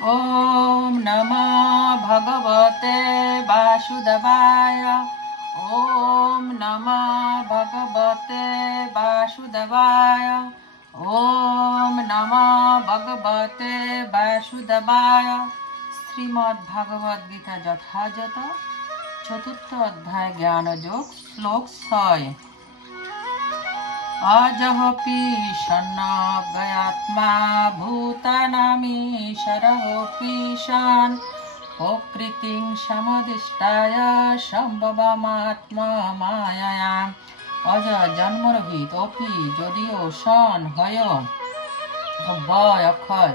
ओम नमः भगवते वासुदेवाय। ओम नमः भगवते वासुदेवाय। ओम नमः भगवते वासुदेवाय। श्रीमद् भागवत गीता यथायथ चतुर्थ अध्याय ज्ञान योग श्लोक 6। अजहोऽपि सन्नव्ययात्मा भूतानामीशरोऽपि शान् प्रकृतिं समुद्दिष्टाय সম্ভবমাত্মা মায়ায়া। অজ জন্মরহিত অপি যদিও সন হয় অব্যয় অক্ষয়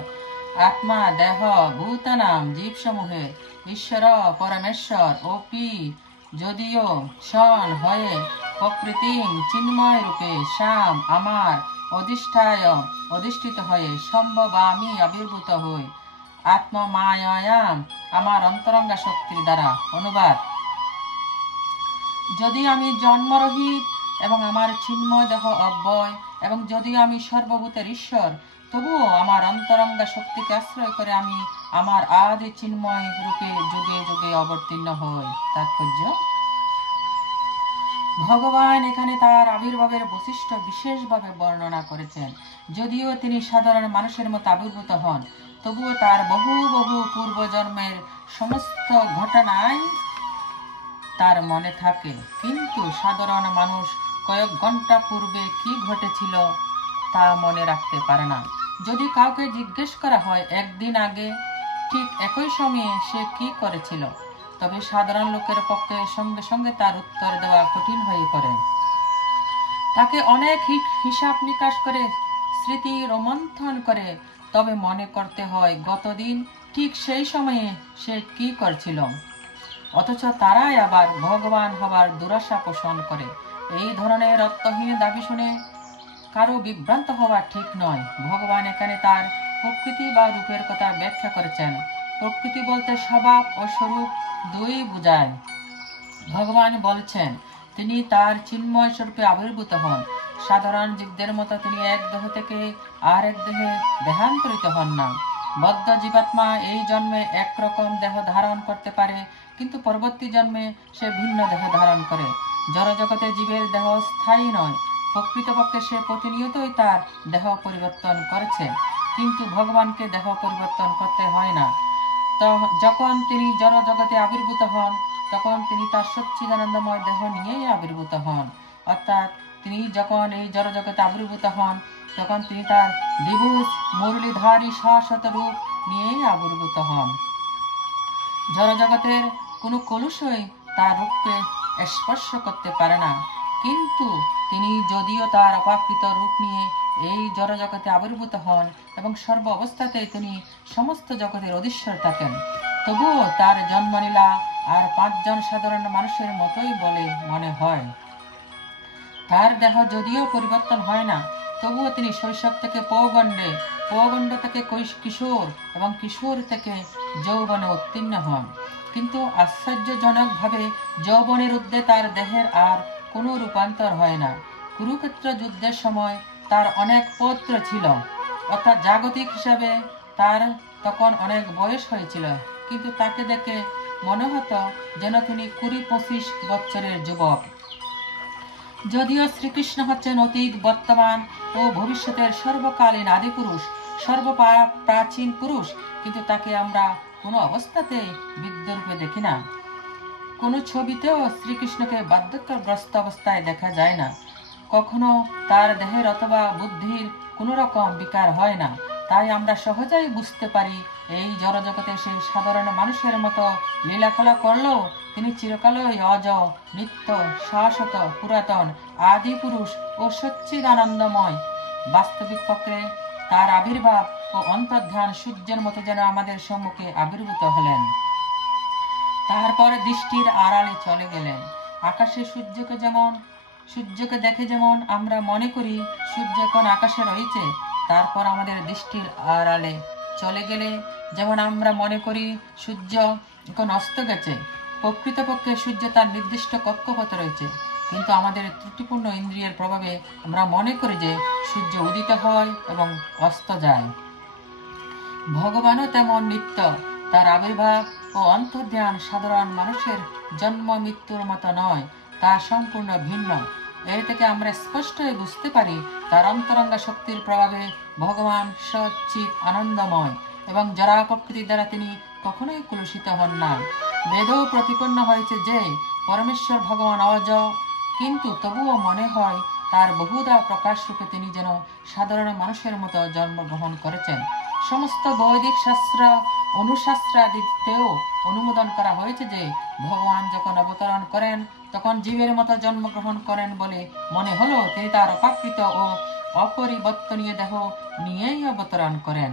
আত্মা দেহ ভূতানাম জীবসমূহে ঈশ্বর পরমেশ্বর অপি যদিও সন হয়ে প্রকৃতিং চিন্ময় রূপে শ্যাম আমার অধিষ্ঠিত হয়ে সম্ভব আমি আবির্ভূত হই আত্মমায়ায়াম আমার অন্তরঙ্গা শক্তির দ্বারা। অনুবাদ: যদি আমি জন্মরহিত এবং আমার চিন্ময় দেহ অব্যয় এবং যদি আমি সর্বভূতের ঈশ্বর, তবুও আমার অন্তরঙ্গা শক্তিকে আশ্রয় করে আমি আমার আদি চিন্ময় রূপে যুগে যুগে অবতীর্ণ হই। তাৎপর্য: ভগবান এখানে তার আবির্ভাবের বৈশিষ্ট্য বিশেষভাবে বর্ণনা করেছেন। যদিও তিনি সাধারণ মানুষের মতো আবির্ভূত হন, তবুও তার বহু বহু পূর্বজন্মের সমস্ত ঘটনাই তার মনে থাকে। কিন্তু সাধারণ মানুষ কয়েক ঘন্টা পূর্বে কি ঘটেছিল তা মনে রাখতে পারে না। যদি কাউকে জিজ্ঞেস করা হয় একদিন আগে ঠিক একই সময়ে সে কি করেছিল, তবে সাধারণ লোকের পক্ষে সঙ্গে সঙ্গে তার উত্তর দেওয়া কঠিন হয়ে পড়ে। তাকে অনেক হিসাব নিকাশ করে স্মৃতি রোমন্থন করে তবে মনে করতে হয় গতদিন ঠিক সেই সময়ে সে কি করছিল। অথচ তারাই আবার ভগবান হবার দুরাশা পোষণ করে। এই ধরনের অর্থহীন দাবি শুনে কারো বিভ্রান্ত হওয়া ঠিক নয়। ভগবান এখানে তার প্রকৃতি বা রূপের কথা ব্যাখ্যা করেছেন। প্রকৃতি বলতে স্বভাব ও স্বরূপ দুই বোঝায়। ভগবান বলছেন তিনি তার চিন্ময় স্বরূপে আবির্ভূত হন। সাধারণ জীবদের মতো তিনি এক দেহ থেকে আর এক দেহে দেহান্তরিত হন না। বদ্ধ জীবাত্মা এই জন্মে একরকম দেহ ধারণ করতে পারে, কিন্তু পরবর্তী জন্মে সে ভিন্ন দেহ ধারণ করে। জড়জগতে জীবের দেহ স্থায়ী নয়। প্রকৃতপক্ষে সে প্রতিনিয়তই তার দেহ পরিবর্তন করেছে, কিন্তু ভগবানকে দেহ পরিবর্তন করতে হয় না। তো যখন তিনি জড় জগতে আবির্ভূত হন, তখন তিনি তার সচ্চিদানন্দময় দেহ নিয়েই আবির্ভূত হন। অর্থাৎ তিনি যখন এই জড় জগতে আবির্ভূত হন, তখন তিনি তার দ্বিভুজ মুরলীধারী শাশ্বত রূপ নিয়েই আবির্ভূত হন। জড় জগতের কোনো কলুষই তার রূপকে স্পর্শ করতে পারে না। কিন্তু তিনি যদিও তার অপ্রাকৃত রূপ নিয়ে এই জড় জগতে আবির্ভূত হন এবং সর্ব অবস্থাতে তিনি সমস্ত জগতের অধীশ্বর থাকেন, তবুও তার জন্মলীলা আর 5 জন সাধারণ মানুষের মতোই বলে মনে হয়। তার দেহ যদিও পরিবর্তন হয় না, তবুও তিনি শৈশব থেকে পৌগণ্ড থেকে কিশোর এবং কিশোর থেকে যৌবনে উত্তীর্ণ হন। কিন্তু আশ্চর্যজনকভাবে যৌবনের ঊর্ধ্বে তার দেহের আর কোনো রূপান্তর হয় না। কুরুক্ষেত্র যুদ্ধের সময় তার অনেক পৌত্র ছিল, অর্থাৎ জাগতিক হিসাবে তার তখন অনেক বয়স হয়েছিল, কিন্তু তাকে দেখে মনে হতো যেন তিনি 20-25 বছরের যুবক। যদিও শ্রীকৃষ্ণ হচ্ছেন অতীত, বর্তমান ও ভবিষ্যতের সর্বকালীন আদি পুরুষ, সর্বপ্রাচীন পুরুষ, কিন্তু তাকে আমরা কোনো অবস্থাতেই বিদ্যরূপে দেখি না। কোনো ছবিতেও শ্রীকৃষ্ণকে বার্ধক্যগ্রস্ত অবস্থায় দেখা যায় না। কখনো তার দেহের অথবা বুদ্ধির কোনো রকম বিকার হয় না। তাই আমরা সহজেই বুঝতে পারি এই জড়জগতে সে সাধারণ মানুষের মতো লীলাখেলা করলেও তিনি চিরকালই অজ, নিত্য, শাশ্বত, পুরাতন, আদি পুরুষ ও সচ্চিদানন্দময়। বাস্তবিক পক্ষে তার আবির্ভাব ও অন্তর্ধান সূর্যের মতো যেন আমাদের সম্মুখে আবির্ভূত হলেন, তারপর দৃষ্টির আড়ালে চলে গেলেন। আকাশে সূর্যকে দেখে যেমন আমরা মনে করি সূর্য এখন আকাশে রয়েছে, তারপর আমাদের দৃষ্টির আড়ালে চলে গেলে যেমন আমরা মনে করি সূর্য এখন অস্ত গেছে। প্রকৃতপক্ষে সূর্য তার নির্দিষ্ট কক্ষপথে রয়েছে, কিন্তু আমাদের ত্রুটিপূর্ণ ইন্দ্রিয়ের প্রভাবে আমরা মনে করি যে সূর্য উদিত হয় এবং অস্ত যায়। ভগবানও তেমন নিত্য। তার আবির্ভাব ও অন্তর্ধান সাধারণ মানুষের জন্ম মৃত্যুর মতো নয়, তা সম্পূর্ণ ভিন্ন। এর থেকে আমরা স্পষ্টই বুঝতে পারি তার অন্তরঙ্গ শক্তির প্রভাবে ভগবান সচ্চিৎ আনন্দময় এবং জড়া প্রকৃতির দ্বারা তিনি কখনোই কলুষিত হন না। বেদও প্রতিপন্ন হয়েছে যে পরমেশ্বর ভগবান অজ, কিন্তু তবুও মনে হয় তার বহুধা প্রকাশ রূপে তিনি যেন সাধারণ মানুষের মতো জন্মগ্রহণ করেছেন। সমস্ত বৈদিক শাস্ত্র অনুশাস্ত্রাদিতেও অনুমোদন করা হয়েছে যে ভগবান যখন অবতরণ করেন তখন জীবের মতো জন্মগ্রহণ করেন বলে মনে হলো তিনি তার অপাকৃত ও অপরিবর্তনীয় দেহ নিয়েই অবতরণ করেন।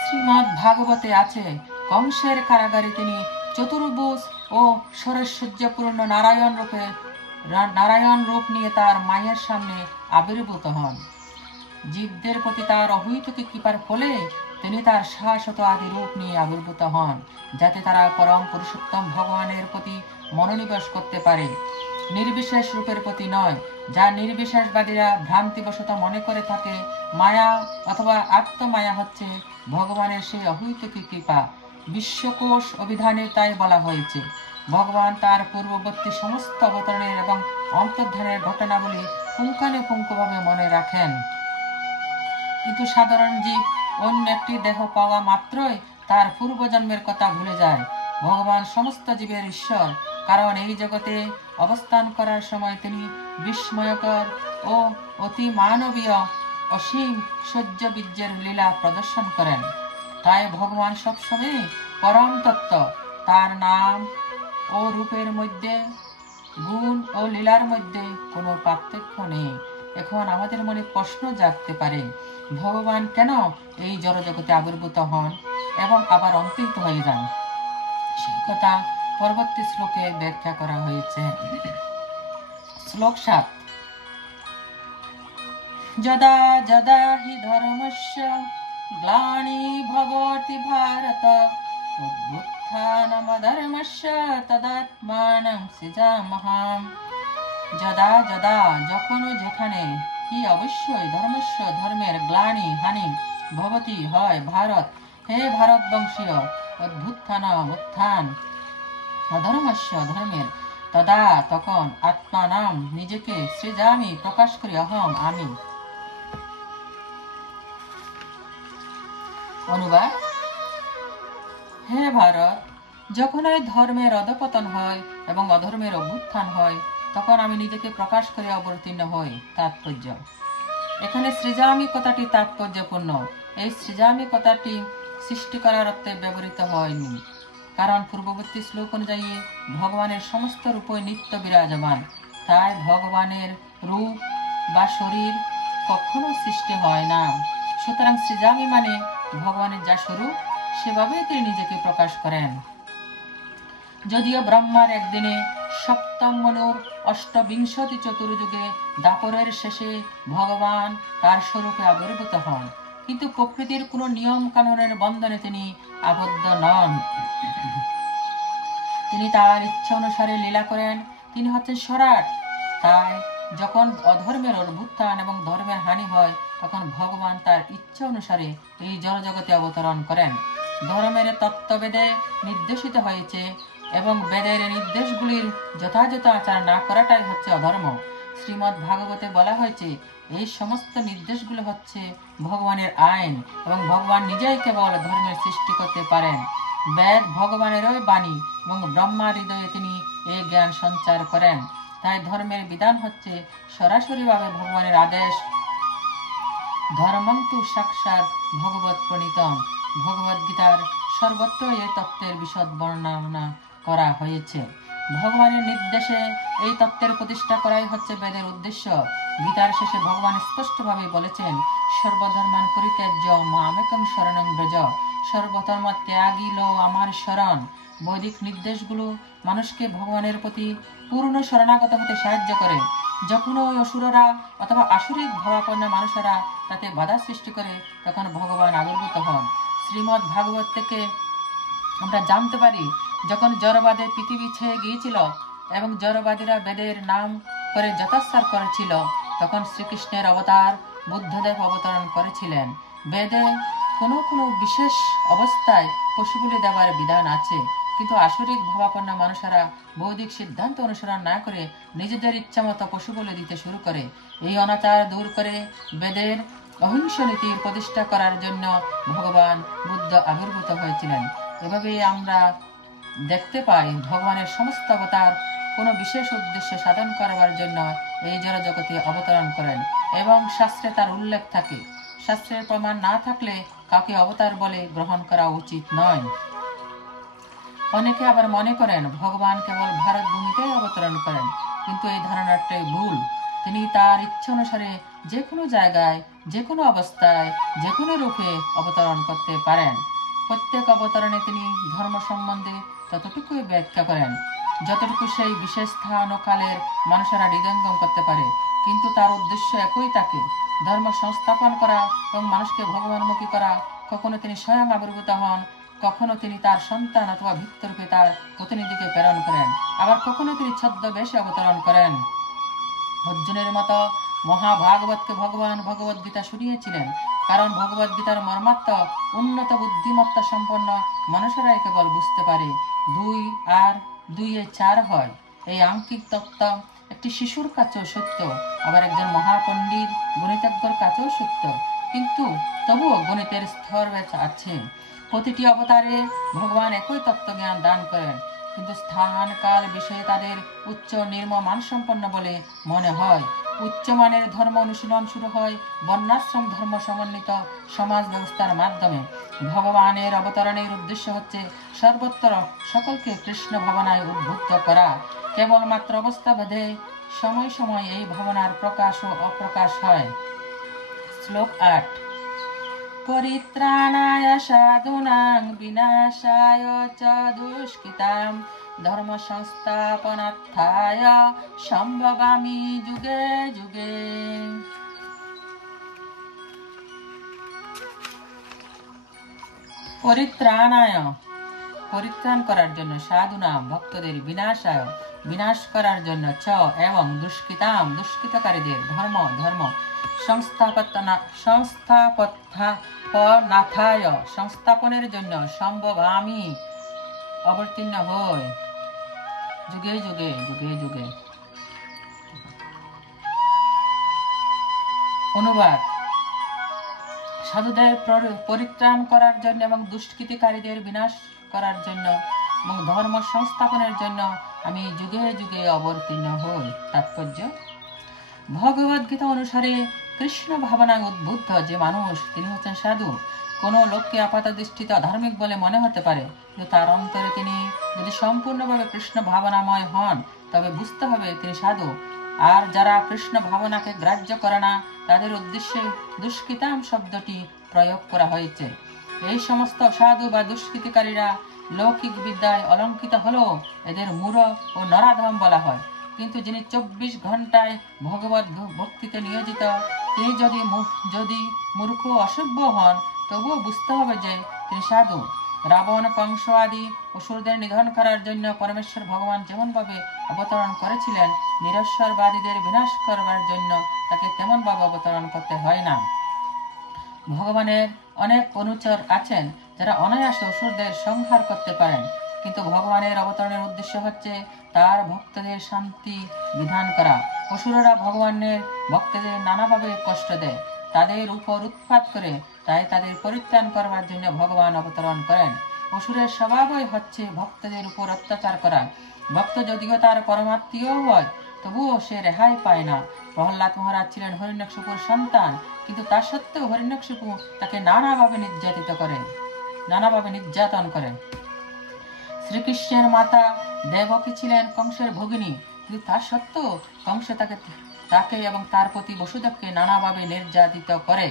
শ্রীমদ্ ভাগবতে আছে, কংসের কারাগারে তিনি চতুর্ভুজ ও সূর্যপূর্ণ নারায়ণ রূপ নিয়ে তার মায়ের সামনে আবির্ভূত হন। জীবদের প্রতি তার অহৈতুকী কৃপার ফলে তিনি তার শাশ্বত আদি রূপ নিয়ে আবির্ভূত হন, যাতে তারা পরম পুরুষোত্তম ভগবানের প্রতি মনোনিবেশ করতে পারে, নির্বিশেষ রূপের প্রতি নয়, যা নির্বিশেষবাদীরা ভ্রান্তিবশত মনে করে থাকে। মায়া অথবা আত্মমায়া হচ্ছে ভগবানের সেই অহৈতুকী কৃপা। বিশ্বকোষ অভিধানে তাই বলা হয়েছে, ভগবান তার পূর্ববর্তী সমস্ত অবতরণের এবং অন্তর্ধানের ঘটনাবলী পুঙ্খানুপুঙ্খভাবে মনে রাখেন। কিন্তু সাধারণ জীব অন্য একটি দেহ পাওয়া মাত্রই তার পূর্বজন্মের কথা ভুলে যায়। ভগবান সমস্ত জীবের ঈশ্বর, কারণ এই জগতে অবস্থান করার সময় তিনি বিস্ময়কর ও অতি মানবীয় অসীম সহ্য বীর্যের লীলা প্রদর্শন করেন। তাই ভগবান সবসময় পরম তত্ত্ব। তার নাম ও রূপের মধ্যে, গুণ ও লীলার মধ্যে কোনো পার্থক্য নেই। এখন আমাদের মনে প্রশ্ন জাগতে পারে, ভগবান কেন এই জড়জগতে আবির্ভূত হন এবং আবার অন্তর্হিত হয়ে যান? সেই কথা পরবর্তী শ্লোকে ব্যাখ্যা করা হয়েছে। শ্লোক ৭। যদা যদা হি ধর্মস্য গ্লানি ভবতি ভারত উত্থানমধর্মস্য তদাত্মানং সৃজামহং। যদা যদা যখন ও যেখানে, হি অবশ্যই, ধর্মস্য ধর্মের গ্লানি হানি ভবতি হয় ভারত, হে ভারতবংশীয়, অভ্যুত্থান উত্থান, অধর্মস্য ধর্মের, তদা তখন, আত্মানাম নিজেকে, সৃজামি প্রকাশ করি, অহং আমি। অনুবাদ: হে ভারত, যখন এই ধর্মের অধঃপতন হয় এবং অধর্মের অভ্যুত্থান হয় তখন আমি নিজেকে প্রকাশ করে অবতীর্ণ হই। তাৎপর্য: এখানে সৃজামি কথাটি তাৎপর্যপূর্ণ। এই সৃজামি কথাটি সৃষ্টি করার অর্থে ব্যবহৃত হয়নি, কারণ পূর্ববর্তী শ্লোক অনুযায়ী ভগবানের সমস্ত রূপই নিত্য বিরাজমান। তাই ভগবানের রূপ বা শরীর কখনো সৃষ্টি হয় না। সুতরাং সৃজামি মানে ভগবানের যা স্বরূপ সেভাবেই তিনি নিজেকে প্রকাশ করেন। যদিও ব্রহ্মার একদিনে সপ্তম মনুর অষ্টবিংশতি চতুর্যুগে দাপরের শেষে ভগবান তার স্বরূপে আবির্ভূত হন, কিন্তু প্রকৃতির কোনো নিয়ম কানুনের বন্ধনে তিনি আবদ্ধ নন। তিনি তার ইচ্ছা অনুসারে লীলা করেন। তিনি হচ্ছেন স্বরাট। তাই যখন অধর্মের অভ্যুত্থান এবং ধর্মের হানি হয় তখন ভগবান তার ইচ্ছা অনুসারে এই জড়জগতে অবতরণ করেন। ধর্মের তত্ত্ববেদে নির্দেশিত হয়েছে এবং বেদের নির্দেশগুলির যথাযথ আচার না করাটাই হচ্ছে অধর্ম। শ্রীমদ্ ভাগবতে বলা হয়েছে, এই সমস্ত নির্দেশগুলো হচ্ছে ভগবানের আইন এবং ভগবান নিজেই কেবল ধর্মের সৃষ্টি করতে পারেন। বেদ ভগবানেরই বাণী এবং ব্রহ্মার হৃদয়ে তিনি এই জ্ঞান সঞ্চার করেন। তাই ধর্মের বিধান হচ্ছে সরাসরিভাবে ভগবানের আদেশ। ধর্মং তু সাক্ষাৎ ভগবৎ প্রণীতম। ভগবদ গীতার সর্বত্র এই তত্ত্বের বিশদ বর্ণনা করা হয়েছে। ভগবানের নির্দেশে এই তত্ত্বের প্রতিষ্ঠা করাই হচ্ছে বেদের উদ্দেশ্য। গীতার শেষে ভগবান স্পষ্টভাবে বলেছেন, সর্বধর্মান পরিত্যাজ্য মামেকং শরণং ব্রজ। সর্বধর্ম ত্যাগী লও আমার শরণ। বৈদিক নির্দেশগুলো মানুষকে ভগবানের প্রতি পূর্ণ শরণাগত হতে সাহায্য করে। যখন ওই অসুররা অথবা আসুরিক ভাবাপন্ন মানুষেরা তাতে বাধা সৃষ্টি করে তখন ভগবান আবির্ভূত হন। শ্রীমদ্ ভাগবত থেকে আমরা জানতে পারি, যখন জড়বাদে পৃথিবী ছেয়ে গিয়েছিল এবং জড়বাদীরা বেদের নাম করে যথাস্থার করেছিল তখন শ্রীকৃষ্ণের অবতার বুদ্ধদেব অবতরণ করেছিলেন। বেদে কোনো কোনো বিশেষ অবস্থায় পশুবলি দেওয়ার বিধান আছে, কিন্তু আসরিক ভাবাপন্ন মানুষেরা বৌদ্ধিক সিদ্ধান্ত অনুসরণ না করে নিজেদের ইচ্ছামতো পশুবলি দিতে শুরু করে। এই অনাচার দূর করে বেদের অহিংস নীতির প্রতিষ্ঠা করার জন্য ভগবান বুদ্ধ আবির্ভূত হয়েছিলেন। এভাবেই আমরা দেখতে পাই ভগবানের সমস্ত অবতার কোনো বিশেষ উদ্দেশ্যে সাধন করবার জন্য এই জড়জগতে অবতরণ করেন এবং শাস্ত্রে তার উল্লেখ থাকে। শাস্ত্রের প্রমাণ না থাকলে কাউকে অবতার বলে গ্রহণ করা উচিত নয়। অনেকে আবার মনে করেন ভগবান কেবল ভারত ভূমিতেই অবতরণ করেন, কিন্তু এই ধারণাটাই ভুল। তিনি তার ইচ্ছা অনুসারে যে কোনো জায়গায়, যে কোনো অবস্থায়, যে কোনো রূপে অবতরণ করতে পারেন। প্রত্যেক অবতরণে তিনি ধর্ম সম্বন্ধে ততটুকুই ব্যাখ্যা করেন যতটুকু সেই বিশেষ স্থান ও কালের মানুষেরা হৃদয়ঙ্গম করতে পারে, কিন্তু তার উদ্দেশ্য একই থাকে, ধর্ম সংস্থাপন করা এবং মানুষকে ভগবানমুখী করা। কখনো তিনি স্বয়ং আবির্ভূত হন, কখনো তিনি তার সন্তান অথবা ভিত্তরূপে তার প্রতিনিধিকে প্রেরণ করেন, আবার কখনো তিনি ছদ্মবেশে অবতরণ করেন। অর্জুনের মতো মহাভাগবতকে ভগবান ভগবত গীতা শুনিয়েছিলেন, কারণ ভগবত গীতার মর্মার্থ উন্নত বুদ্ধিমত্তা সম্পন্ন মানুষেরাই কেবল বুঝতে পারে। 2 আর 2 4 হয়, এই আঙ্কিক তত্ত্ব একটি শিশুর কাছেও সত্য, আবার একজন মহাপণ্ডিত গণিতজ্ঞর কাছেও সত্য, কিন্তু তবুও গণিতের স্তর আছে। প্রতিটি অবতারে ভগবান একই তত্ত্বজ্ঞান দান করেন, কিন্তু স্থান কাল বিষয়ে তাদের উচ্চ নির্ম মানসম্পন্ন বলে মনে হয়। উচ্চমানের ধর্ম অনুশীলন শুরু হয় বর্ণাশ্রম ধর্ম সমন্বিত সমাজ ব্যবস্থার মাধ্যমে। ভগবানের অবতরণের উদ্দেশ্য হচ্ছে সর্বত্র সকলকে কৃষ্ণ ভাবনায় উদ্বুদ্ধ করা। কেবলমাত্র অবস্থা ভেদে সময় সময় এই ভাবনার প্রকাশ ও অপ্রকাশ হয়। শ্লোক 8। পরিত্রাণায় সাধুনাং বিনাশায় চ দুষ্কৃতাং ধর্ম সংস্থাপনার্থায় সম্ভবামি যুগে যুগে। পরিত্রাণায় পরিত্রাণ করার জন্য, সাধুনাম ভক্তদের, বিনাশায় বিনাশ করার জন্য, চ এবং দুষ্কৃতাম দুষ্কৃতকারীদের, ধর্ম সংস্থাপনার্থায় সংস্থাপনের জন্য, সম্ভবামি অবতীর্ণ হয় যুগে যুগে যুগে যুগে। অনুবাদ: সাধুদের পরিত্রাণ করার জন্য এবং দুষ্কৃতিকারীদের বিনাশ করার জন্য এবং ধর্ম সংস্থাপনের জন্য আমি যুগে যুগে অবতীর্ণ হই। তাৎপর্য: ভগবদ গীতা অনুসারে কৃষ্ণ ভাবনায় উদ্বুদ্ধ যে মানুষ, তিনি হচ্ছেন সাধু। কোনো লোককে আপাত দৃষ্টিতে অধার্মিক বলে মনে হতে পারে, কিন্তু তার অন্তরে তিনি যদি সম্পূর্ণভাবে কৃষ্ণ ভাবনাময় হন, তবে বুঝতে হবে তিনি সাধু। আর যারা কৃষ্ণ ভাবনাকে গ্রাহ্য করে না, তাদের উদ্দেশ্যে দুষ্কৃতাম শব্দটি প্রয়োগ করা হয়েছে। এই সমস্ত সাধু বা দুষ্কৃতিকারীরা লৌকিক বিদ্যায় অলঙ্কিত হলেও এদের মূঢ় ও নরাধম বলা হয়। কিন্তু যিনি 24 ঘন্টায় ভগবত ভক্তিতে নিয়োজিত, তিনি যদি মূর্খ অসভ্য হন, তবুও বুঝতে হবে যে তিনি সাধু। রাবণ, কংস আদি অসুরদের নিধন করার জন্য পরমেশ্বর ভগবান যেমনভাবে অবতরণ করেছিলেন, নিরশ্বরবাদীদের বিনাশ করবার জন্য তাকে তেমনভাবে অবতরণ করতে হয় না। ভগবানের অনেক অনুচর আছেন যারা অনায়াসে অসুরদের সংহার করতে পারেন, কিন্তু ভগবানের অবতরণের উদ্দেশ্য হচ্ছে তার ভক্তদের শান্তি বিধান করা। অসুররা ভগবানের ভক্তদের নানাভাবে কষ্ট দেয়, তাদের উপর উৎপাত করে, তাই তাদের পরিত্রাণ করবার জন্য ভগবান অবতরণ করেন। অসুরের স্বভাবই হচ্ছে ভক্তদের উপর অত্যাচার করা। ভক্ত যদিও তার পরমাত্মীয় হয়, তবুও সে রেহাই পায় না। প্রহ্লাদ মহারাজ ছিলেন হিরণ্যকশিপুর সন্তান, কিন্তু তা সত্ত্বেও হিরণ্যকশিপু তাকে নানাভাবে নির্যাতন করে। শ্রীকৃষ্ণের মাতা দেবকী ছিলেন কংসের ভগিনী, কিন্তু তা সত্ত্বেও কংস তাকে এবং তার প্রতি বসুদেবকে নানাভাবে নির্যাতিত করে,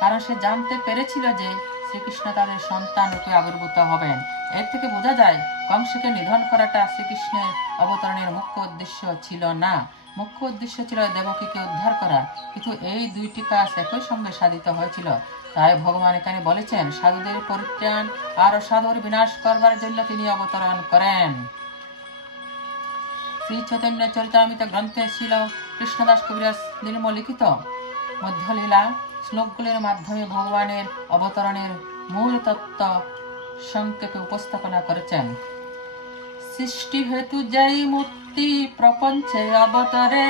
কারণ সে জানতে পেরেছিল যে শ্রীকৃষ্ণ তাদের সন্তান রূপে আবির্ভূত হবেন। এর থেকে বোঝা যায় কংসকে নিধন করাটা শ্রীকৃষ্ণের অবতরণের মুখ্য উদ্দেশ্য ছিল না। মুখ্য উদ্দেশ্য ছিল দেবকীকে উদ্ধার করা, কিন্তু এই দুইটি কাজ একই সঙ্গে সাধিত হয়েছিল। তাই ভগবান এখানে বলেছেন সাধুদের পরিত্রাণ আর অসাধুর বিনাশ করবার জন্য তিনি অবতরণ করেন। শ্রী চৈতন্য চরিতামৃত গ্রন্থে ছিল কৃষ্ণদাস কবিরাজ নির্মলিখিত মধ্যলীলা শ্লোকগুলির মাধ্যমে ভগবানের অবতরণের মূল তত্ত্ব সংক্ষেপে উপস্থাপনা করেছেন। সৃষ্টি হেতু যেই মুক্তি প্রপঞ্চে অবতরে,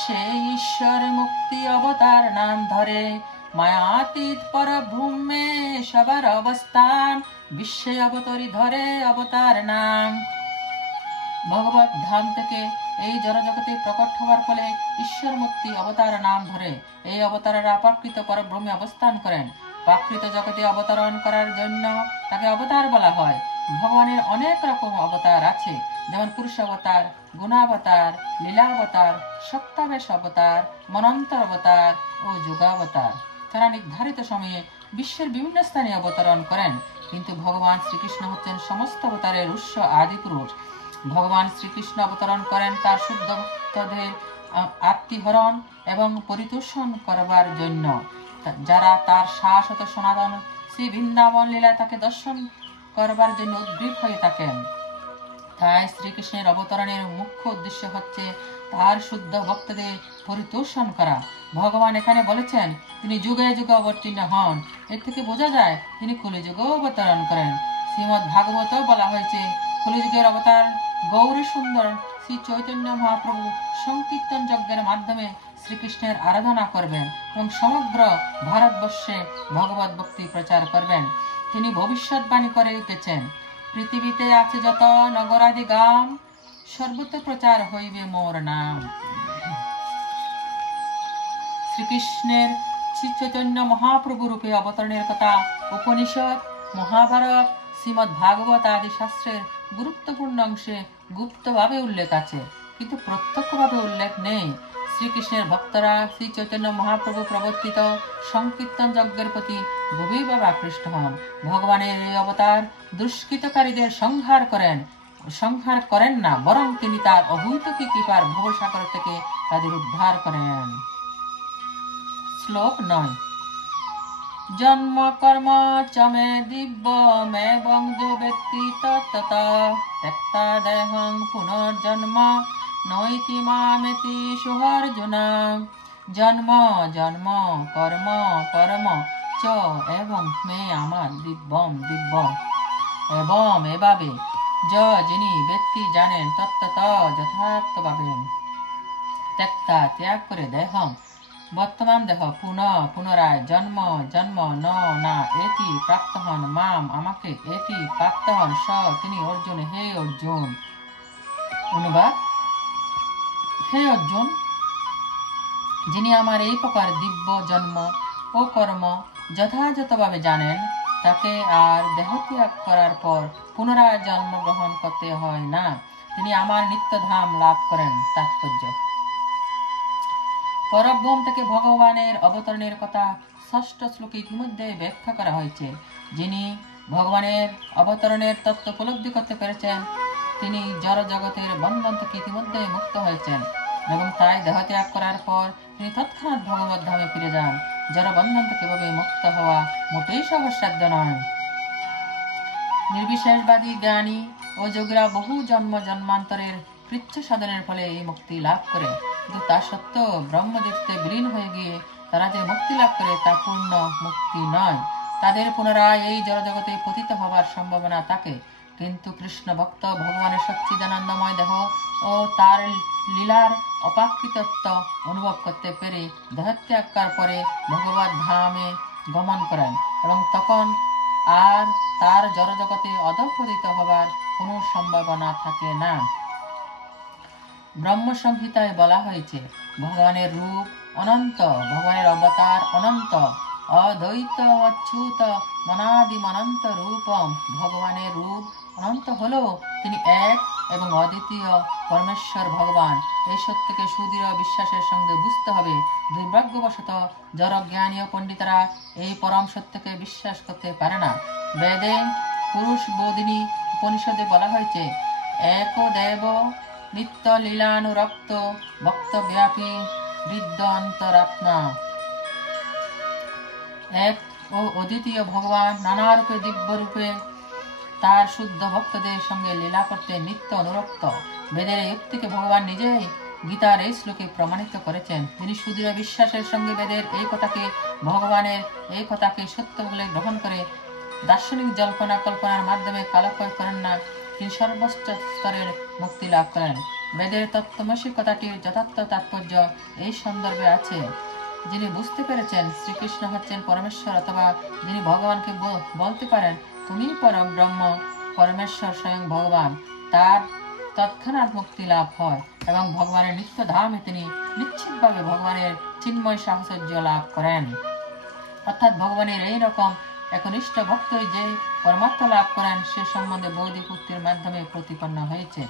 সেই ঈশ্বর মুক্তি অবতার নাম ধরে। মায়াতীত পরব্রহ্মে সবার অবস্থান, বিশ্বে অবতরি ধরে অবতার নাম। ভগবত ধাম থেকে এই জড়জগতে প্রকট হওয়ার ফলে ঈশ্বর মুক্তি অবতার নাম ধরে। এই অবতারেরা প্রাকৃত পরব্রহ্মে অবস্থান করেন। প্রাকৃত জগতে অবতরণ করার জন্য তাকে অবতার বলা হয়। ভগবানের অনেক রকম অবতার আছে, যেমন পুরুষ অবতার, গুণাবতার, লীলাবতার, সত্যাবেশ অবতার, মনন্তর অবতার ও যুগাবতার। তারা নির্ধারিত সময়ে বিশ্বের বিভিন্ন স্থানে অবতরণ করেন, কিন্তু ভগবান শ্রীকৃষ্ণ হচ্ছেন সমস্ত অবতারের উৎস আদি পুরুষ। ভগবান শ্রীকৃষ্ণ অবতরণ করেন তার শুদ্ধ ভক্তদের আত্মীহরণ এবং পরিতোষণ করবার জন্য। যারা তার শাশ্বত সনাতন শ্রী বৃন্দাবন লীলা তাকে দর্শন করবার জন্য উদ্গ্রীব হয়ে থাকেন। তাই শ্রীকৃষ্ণের অবতরণের মুখ্য উদ্দেশ্য হচ্ছে তার শুদ্ধ ভক্তদের পরিতোষণ করা। ভগবান এখানে বলেছেন তিনি যুগে যুগে অবতীর্ণ হন। এর থেকে বোঝা যায় তিনি কলিযুগেও অবতরণ করেন। শ্রীমদ্ ভাগবতেও বলা হয়েছে কলিযুগের অবতার গৌরী সুন্দর শ্রী চৈতন্য মহাপ্রভু সংকীর্তন যজ্ঞের মাধ্যমে শ্রীকৃষ্ণের আরাধনা করবেন এবং সমগ্র ভারতবর্ষে ভগবত ভক্তি প্রচার করবেন। তিনি ভবিষ্যৎবাণী করে উঠেছেন, পৃথিবীতে আছে যত নগরাদি গ্রাম, সর্বত্র প্রচার হইবে মোর নাম। শ্রীকৃষ্ণের শ্রী চৈতন্য মহাপ্রভু রূপে অবতরণের কথা উপনিষদ, মহাভারত, শ্রীমদ্ ভাগবত আদি শাস্ত্রের গুরুত্বপূর্ণ অংশে গুপ্তভাবে উল্লেখ আছে, কিন্তু প্রত্যক্ষভাবে উল্লেখ নেই। শ্রীকৃষ্ণের ভক্তরা শ্রী চৈতন্য মহাপ্রভু প্রবর্তিত সংকীর্তন যজ্ঞের প্রতি গভীরভাবে আকৃষ্ট হন। ভগবানের এই অবতার দুষ্কৃতকারীদের সংহার করেন না, বরং তিনি তার অহৈতুকী কৃপার ভবসাগর থেকে তাদের উদ্ধার করেন। শ্লোক 9। জন্ম কর্ম চ মে দিব্যমেবং যো ব্যক্তি তত্তত ত্যক্তা দেহং পুনর্জন্ম নৈতি মামেতি সুহার্জুন। জন্ম জন্ম কর্ম কর্ম চ এবং মে আমার দিব্যম দিব্য এবং এভাবে যিনি ব্যক্তি জানেন তত্ত্বত যথার্থভাবে ত্যক্তা ত্যাগ করে দেহং বর্তমান দেহ পুনরায় জন্ম জন্ম না এটি প্রাপ্ত হন মাম আমাকে এটি প্রাপ্ত হন স তিনি অর্জুন। হে অর্জুন, অনুবাদ, হে অর্জুন, যিনি আমার এই প্রকার দিব্য জন্ম ও কর্ম যথাযথভাবে জানেন, তাকে আর দেহত্যাগ করার পর পুনরায় জন্মগ্রহণ করতে হয় না, তিনি আমার নিত্যধাম লাভ করেন। তাৎপর্য: পরব্রহ্ম থেকে ভগবানের অবতরণের কথা ষষ্ঠ শ্লোকে ইতিমধ্যে ব্যাখ্যা করা হয়েছে। যিনি ভগবানের অবতরণের তত্ত্ব উপলব্ধি করতে পেরেছেন, তিনি জড় জগতের বন্ধন থেকে ইতিমধ্যে মুক্ত হয়েছেন এবং তাই দেহত্যাগ করার পর তিনি তৎক্ষণাৎ ভগবত ধামে ফিরে যান। জড় বন্ধন থেকে এভাবে মুক্ত হওয়া মোটেই সহজসাধ্য নয়। নির্বিশেষবাদী জ্ঞানী ও যোগীরা বহু জন্ম জন্মান্তরের কৃচ্ছ সাধনের ফলে এই মুক্তি লাভ করে, কিন্তু তা সত্ত্বেও ব্রহ্মদীপ্তে বিলীন হয়ে গিয়ে তারা যে মুক্তি লাভ করে তা পূর্ণ মুক্তি নয়। তাদের পুনরায় এই জড়জগতে পতিত হবার সম্ভাবনা থাকে। কিন্তু কৃষ্ণ ভক্ত ভগবানের সচ্চিদানন্দময় দেহ ও তার লীলার অপাকৃতত্ব অনুভব করতে পেরে দেহত্যাগ করার পরে ভগবত ধামে গমন করেন এবং তখন আর তার জড়জগতে অধঃপতিত হবার কোনো সম্ভাবনা থাকে না। ব্রহ্ম সংহিতায় বলা হয়েছে, ভগবানের রূপ অনন্ত, ভগবানের অবতার অনন্ত, অদ্বৈত অচ্যুত মনাদি অনন্ত রূপম। ভগবানের রূপ অনন্ত হলেও তিনি এক এবং অদ্বিতীয় পরমেশ্বর ভগবান। এই সত্যকে সুদৃঢ় বিশ্বাসের সঙ্গে বুঝতে হবে। দুর্ভাগ্যবশত জড়জ্ঞানী ও পণ্ডিতরা এই পরম সত্যকে বিশ্বাস করতে পারে না। বেদে পুরুষ বোধিনী উপনিষদে বলা হয়েছে, এক দেব নিত্য লীলানুরক্ত ভক্তব্যাপী বৃদ্ধ অন্তরাত্মা। এক ও অদ্বিতীয় ভগবান নানা রূপে দিব্য রূপে তার শুদ্ধ ভক্তদের সঙ্গে লীলা করতে নিত্য অনুরক্ত। বেদের এই উক্তিকে ভগবান নিজেই গীতার এই শ্লোকে প্রমাণিত করেছেন। তিনি সুদৃঢ় বিশ্বাসের সঙ্গে বেদের এই কথাকে ভগবানের এই কথাকে সত্য বলে গ্রহণ করে দার্শনিক জল্পনা কল্পনার মাধ্যমে কালক্ষেপ করেন না, তিনি সর্বোচ্চ স্তরের মুক্তি লাভ করেন। বেদের তত্ত্বমসী কথাটির যথার্থ তাৎপর্য এই সন্দর্ভে আছে। যিনি বুঝতে পেরেছেন শ্রীকৃষ্ণ হচ্ছেন পরমেশ্বর, অথবা যিনি ভগবানকে বলতে পারেন তুমি পরম ব্রহ্ম, পরমেশ্বর স্বয়ং ভগবান, তার তৎক্ষণাৎ মুক্তি লাভ হয় এবং ভগবানের নিত্য ধামে তিনি নিশ্চিতভাবে ভগবানের চিন্ময় সাহচর্য লাভ করেন। অর্থাৎ ভগবানের এই রকম একনিষ্ঠ ভক্তই যে পরমাত্মা লাভ করেন সে সম্বন্ধে বৈদিক উক্তির মাধ্যমে প্রতিপন্ন হয়েছে।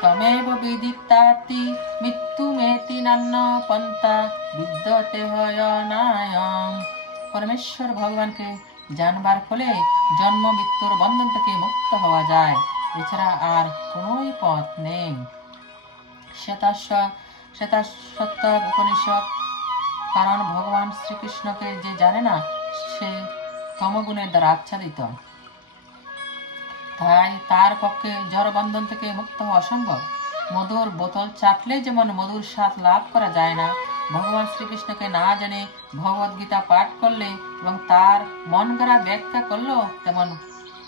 তমেব বিদিত্তাতি মৃত্যুমেতি নান্য পন্থা বিদ্যতে হয়নায়ং। পরমেশ্বর ভগবানকে জানবার ফলে জন্ম মৃত্যুর বন্ধন থেকে মুক্ত হওয়া যায়, এছাড়া আর কোনোই পথ নেই। শ্বেতাশ্বত উপনিষদ, কারণ ভগবান শ্রীকৃষ্ণকে যে জানে না সে তমগুণের দ্বারা আচ্ছাদিত, তাই তার পক্ষে জড়বন্ধন থেকে মুক্ত হওয়া অসম্ভব। মধুর বোতল চাটলে যেমন মধুর স্বাদ লাভ করা যায় না, ভগবান শ্রীকৃষ্ণকে না জেনে ভগবদ গীতা পাঠ করলে এবং তার মন গড়া ব্যাখ্যা করলেও তেমন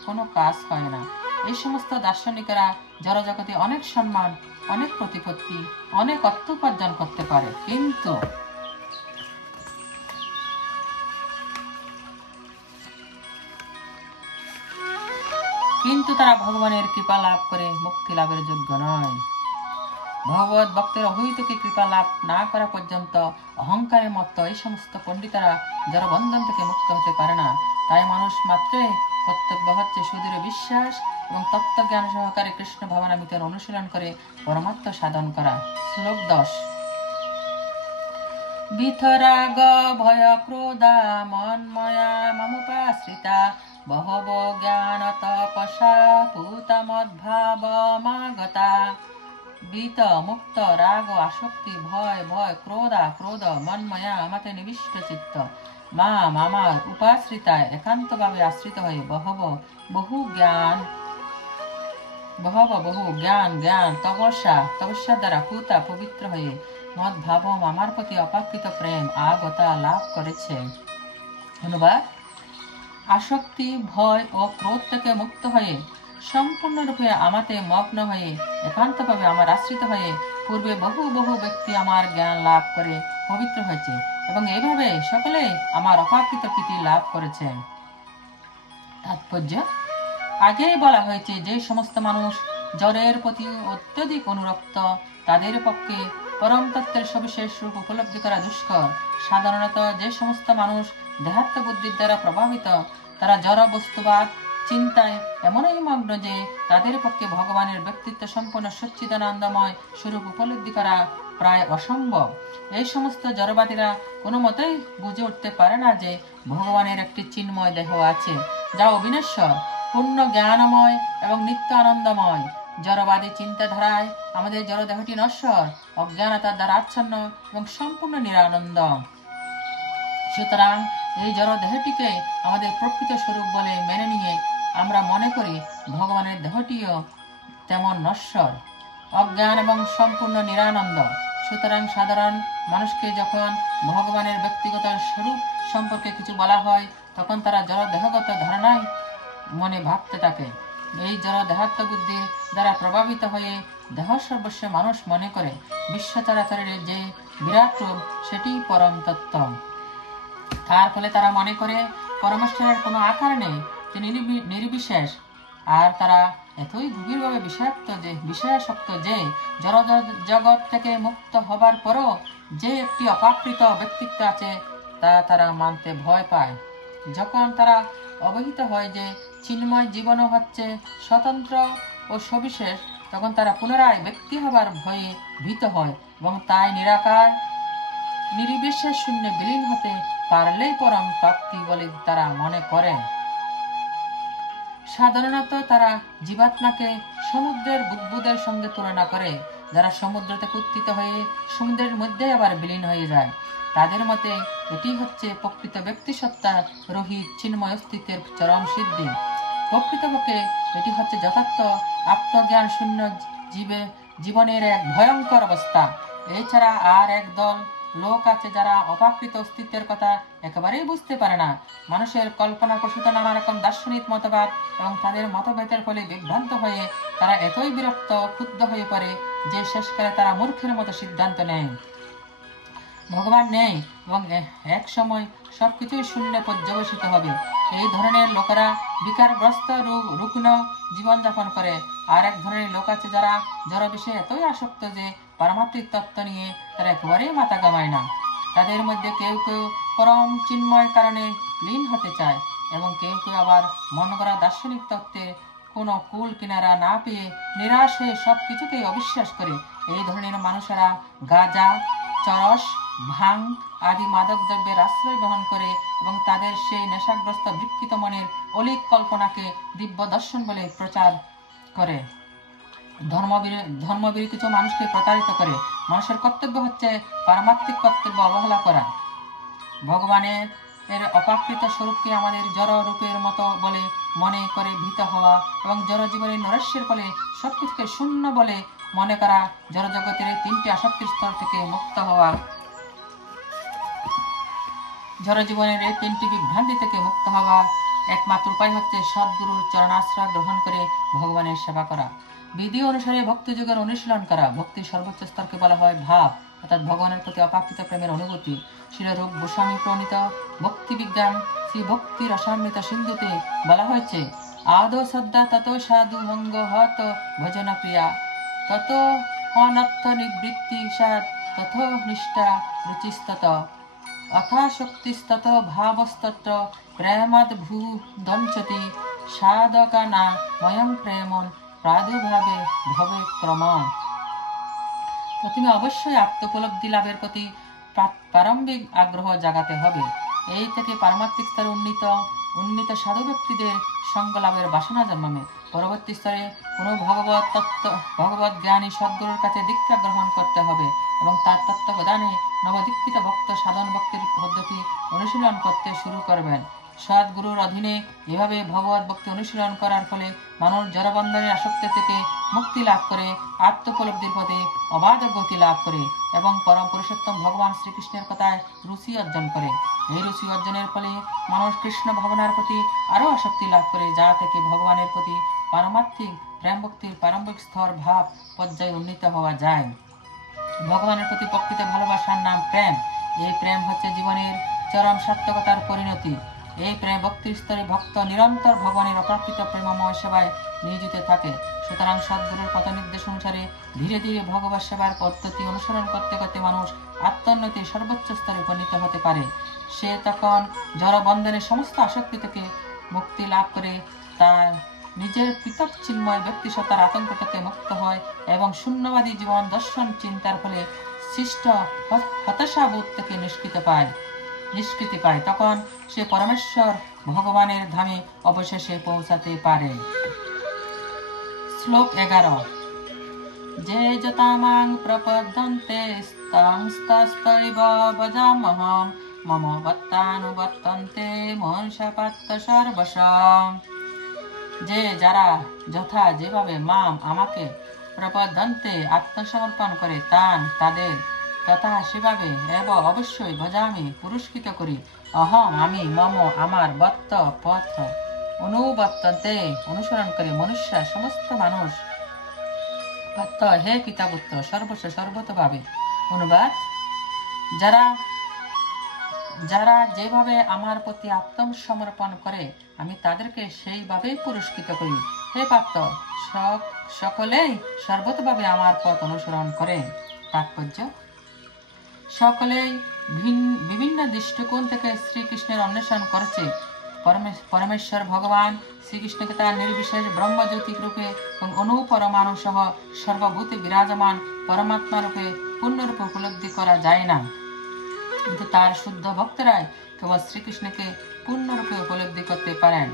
কোনো কাজ হয় না। এই সমস্ত দার্শনিকেরা জড়জগতে অনেক সম্মান, অনেক প্রতিপত্তি, অনেক অর্থ উপার্জন করতে পারে, কিন্তু তারা ভগবানের কৃপা লাভ করে মুক্তি লাভের যোগ্য নয়। ভগবত ভক্তের অহৈতুকী কৃপা লাভ না করা পর্যন্ত অহংকারের মতো এই সমস্ত পণ্ডিতেরা জড়বন্ধন থেকে মুক্ত হতে পারে না। তাই মানুষ মাত্রই কর্তব্য হচ্ছে সুদৃঢ় বিশ্বাস এবং তত্ত্বজ্ঞান সহকারে কৃষ্ণ ভাবনামৃতের অনুশীলন করে পরমাত্ম সাধন করা। শ্লোক 10। বিতরাগ ভয় ক্রোধা মন্ময়া মমুপাশ্রিতা বহব জ্ঞান তপসা ভূতমদ্ভাবমাগতা। বিত মুক্ত রাগ আসক্তি ভয় ভয় ক্রোধ মন্ময়া আমাতে নিবিষ্ট চিত্ত মাম আমার উপাশ্রিতায় একান্তভাবে আশ্রিত হয়ে বহু জ্ঞান তপস্যা দ্বারা পূতা পবিত্র হয়ে মদ ভাবম আমার প্রতি অপাকৃত প্রেম আগতা লাভ করেছে। অনুবাদ: আসক্তি ভয় ও ক্রোধ থেকে মুক্ত হয়ে সম্পূর্ণরূপে আমাতে মগ্ন হয়ে একান্তভাবে আমার আশ্রিত হয়ে পূর্বে বহু ব্যক্তি আমার জ্ঞান লাভ করে পবিত্র হয়েছে এবং এইভাবে সকলে আমার অপাকৃত প্রীতি লাভ করেছে। তাৎপর্য: আগেই বলা হয়েছে যে সমস্ত মানুষ জড়ের প্রতি অত্যধিক অনুরক্ত তাদের পক্ষে পরম তত্ত্বের সবিশেষ রূপ উপলব্ধি করা দুষ্কর। সাধারণত যে সমস্ত মানুষ দেহাত্ম বুদ্ধির দ্বারা প্রভাবিত তারা জড় বস্তুবাদ চিন্তায় এমনই মগ্ন যে তাদের পক্ষে ভগবানের ব্যক্তিত্ব সম্পন্ন সচ্চিদানন্দময় স্বরূপ উপলব্ধি করা প্রায় অসম্ভব। এই সমস্ত জড়বাদীরা কোনো মতেই বুঝে উঠতে পারে না যে ভগবানের একটি চিন্ময় দেহ আছে যা অবিনশ্বর, পূর্ণ জ্ঞানময় এবং নিত্য আনন্দময়। জড়বাদী চিন্তাধারায় আমাদের জড় দেহটি নশ্বর, অজ্ঞানতার দ্বারা আচ্ছন্ন এবং সম্পূর্ণ নিরানন্দ। সুতরাং এই জড় দেহটিকে আমাদের প্রকৃত স্বরূপ বলে মেনে নিয়ে আমরা মনে করি ভগবানের দেহটিও তেমন নশ্বর, অজ্ঞান এবং সম্পূর্ণ নিরানন্দ। সুতরাং সাধারণ মানুষকে যখন ভগবানের ব্যক্তিগত স্বরূপ সম্পর্কে কিছু বলা হয় তখন তারা জড় দেহগত ধারণায় মনে ভাবতে থাকে। এই জড় দেহাত্ম বুদ্ধির দ্বারা প্রভাবিত হয়ে দেহ সর্বস্ব মানুষ মনে করে বিশ্ব চরাচরের যে বিরাট রূপ সেটি পরম তত্ত্ব। তার ফলে তারা মনে করে পরমেশ্বরের কোনো আকার নেই, তিনি নির্বিশেষ। আর তারা এতই গভীরভাবে বিষয়াসক্ত যে জড় জগৎ থেকে মুক্ত হবার পরও যে একটি অপাকৃত ব্যক্তিত্ব আছে তা তারা মানতে ভয় পায়। যখন তারা অবহিত হয় যে চিন্ময় জীবনও হচ্ছে স্বতন্ত্র ও সবিশেষ, তখন তারা পুনরায় ব্যক্তি হবার ভয়ে ভীত হয় এবং তাই নিরাকার নির্বিশেষ শূন্য বিলীন হতে পারলেই পরম প্রাপ্তি বলে তারা মনে করেন। সাধারণত তারা জীবাত্মাকে সমুদ্রের বুদ্বুদের সঙ্গে তুলনা করে, যারা সমুদ্র থেকে উত্থিত হয়ে সমুদ্রের মধ্যে আবার বিলীন হয়ে যায়। তাদের মতে এটি হচ্ছে প্রকৃত ব্যক্তিসত্তার রহিত চিন্ময় অস্তিত্বের চরম সিদ্ধি। প্রকৃতপক্ষে এটি হচ্ছে যথার্থ আত্মজ্ঞান শূন্য জীবনের এক ভয়ঙ্কর অবস্থা। এছাড়া আর এক দল লোক আছে যারা অপাকৃত অস্তিত্বের কথা একেবারেই বুঝতে পারে না। মানুষের কল্পনা প্রসূত নানা রকম দার্শনিক মতবাদ এবং তাদের মতভেদের ফলে বিভ্রান্ত হয়ে তারা এতই বিরক্ত ক্ষুব্ধ হয়ে পড়ে যে শেষকালে তারা মূর্খের মতো সিদ্ধান্ত নেয় ভগবান নেই এবং এক সময় সবকিছুই শূন্য পর্যবসিত হবে। এই ধরনের লোকেরা বিকারগ্রস্ত রুগ্ন জীবনযাপন করে। আর এক ধরনের লোক আছে যারা জড় বিষয়ে এতই আসক্ত যে পারমাত্মিক তত্ত্ব নিয়ে তারা একেবারেই মাথা ঘামায় না। তাদের মধ্যে কেউ কেউ পরম চিন্ময় কারণে লীন হতে চায় এবং কেউ কেউ আবার মন করা দার্শনিক তত্ত্বের কোনো কুল কিনারা না পেয়ে নিরাশ হয়ে সবকিছুকেই অবিশ্বাস করে। এই ধরনের মানুষেরা গাঁজা, চরস, ভাং আদি মাদক দ্রব্যের আশ্রয় গ্রহণ করে এবং তাদের সেই নেশাগ্রস্ত বিকৃত মনের অলিক কল্পনাকে দিব্য দর্শন বলে প্রচার করে। ধর্মবীর কিছু মানুষকে প্রতারিত করে। মানুষের কর্তব্য হচ্ছে পারমাত্মিক কর্তব্য অবহেলা করা। ভগবানের অপাকৃত স্বরূপকে আমাদের জড় রূপের মতো বলে মনে করে ভীত হওয়া এবং জড় জীবনের নৈরাশ্যের ফলে সবকিছুকে শূন্য বলে মনে করা, জড় জগতের এই তিনটি আসক্তির স্তর থেকে মুক্ত হওয়া, জড় জীবনের এই তিনটি বিভ্রান্তি থেকে মুক্ত হওয়া একমাত্র উপায় হচ্ছে সদ্গুরুর চরণাশ্রয় গ্রহণ করে ভগবানের সেবা করা, বিধি অনুসারে ভক্তি যুগের অনুশীলন করা। ভক্তির সর্বোচ্চ স্তরকে বলা হয় ভাব, অর্থাৎ ভগবানের প্রতি অপাকৃত প্রেমের অনুভূতি। শিলরূপ গোস্বামী প্রণীত ভক্তি বিজ্ঞান শ্রী ভক্তি রসামৃত সিন্ধুতে বলা হয়েছে, আদৌ শ্রদ্ধা তত সাধু ভঙ্গ হত ভজন প্রিয়া, তত অনর্থ নিবৃত্তি সাত তথ নিষ্ঠা রুচিস্তত অথাশক্তিস্তত ভাবস্তত্র প্রেমাদ ভূ দঞ্চতি সাধকানা ময়ং প্রেমন প্রাদুর্ভাবে ভবে ক্রম। প্রথমে অবশ্যই আত্মোপলব্ধি লাভের প্রতি প্রারম্ভিক আগ্রহ জাগাতে হবে। এই থেকে পারমাত্মিক স্তরে উন্নীত সাধু ব্যক্তিদের সঙ্গ লাভের বাসনা জন্মাবে। পরবর্তী স্তরে কোনো ভগবত জ্ঞানী সদ্গুরুর কাছে দীক্ষা গ্রহণ করতে হবে এবং তার তত্ত্বাবধানে নবদীক্ষিত ভক্ত সাধন ভক্তির পদ্ধতি অনুশীলন করতে শুরু করবেন। সদ্গুরুর অধীনে এভাবে ভগবত ভক্তি অনুশীলন করার ফলে মানুষ জড়বন্ধনের আসক্তি থেকে মুক্তি লাভ করে আত্মোপলব্ধির পথে অবাধ গতি লাভ করে এবং পরম পুরুষোত্তম ভগবান শ্রীকৃষ্ণের কথায় রুচি অর্জন করে। এই রুচি অর্জনের ফলে মানুষ কৃষ্ণ ভাবনার প্রতি আরো আসক্তি লাভ করে, যা থেকে ভগবানের প্রতি পারমাত্মিক প্রেম ভক্তির প্রারম্ভিক স্তর ভাব পর্যায়ে উন্নীত হওয়া যায়। ভগবানের প্রতি প্রকৃত ভালোবাসার নাম প্রেম। এই প্রেম হচ্ছে জীবনের চরম সার্থকতার পরিণতি। এই প্রেম ভক্তির স্তরে ভক্ত নিরন্তর ভগবানের অপ্রাকৃত প্রেমময় সেবায় নিয়োজিত থাকে। সুতরাং সদ্গুরুর পথ নির্দেশ অনুসারে ধীরে ধীরে ভগবত সেবার পদ্ধতি অনুসরণ করতে করতে মানুষ আত্মোন্নতির সর্বোচ্চ স্তরে উপনীত হতে পারে। সে তখন জড় বন্ধনের সমস্ত আসক্তি থেকে মুক্তি লাভ করে তার নিজের পৃথক চিন্ময় ব্যক্তিসত্তার আতঙ্ক থেকে মুক্ত হয় এবং শূন্যবাদী জীবন দর্শন চিন্তার ফলে সৃষ্ট হতাশাবোধ থেকে নিষ্কৃতি পায়। তখন সে পরমেশ্বর ভগবানের ধামে অবশেষে পৌঁছাতে পারে। শ্লোক 11। যে যতামাং প্রপদ্যন্তে স্তাংস্তৈব ভজামহং মম বত্তানুবর্তন্তে মনসাপাত্ত সর্বশঃ। যে যারা যথা যেভাবে আমাকে প্রপদ্যন্তে আত্মসমর্পণ করে তাদের তথা সেভাবে এবং অবশ্যই ভজামি পুরস্কৃত করি, অহম আমি, মম আমার, বত্ত পথ অনুবর্তন্তে অনুসরণ করে মনুষ্য সমস্ত মানুষ, বত্ত হে পিতাপুত্র সর্বস্ব সর্বতভাবে। অনুবাদ, যারা যেভাবে আমার প্রতি আত্মসমর্পণ করে আমি তাদেরকে সেইভাবেই পুরস্কৃত করি। হে পাত্র, সকলেই সর্বতভাবে আমার পথ অনুসরণ করে। তাৎপর্য, সকলেই বিভিন্ন দৃষ্টিকোণ থেকে শ্রীকৃষ্ণের অন্বেষণ করেছে। পরমেশ্বর ভগবান শ্রীকৃষ্ণকে তার নির্বিশেষ ব্রহ্মজ্যোতিক রূপে এবং অনুপরমাণু সহ সর্বভূতে বিরাজমান পরমাত্মা রূপে পূর্ণরূপে উপলব্ধি করা যায় না, কিন্তু তার শুদ্ধ ভক্তরাই কেবল শ্রীকৃষ্ণকে পূর্ণরূপে উপলব্ধি করতে পারেন।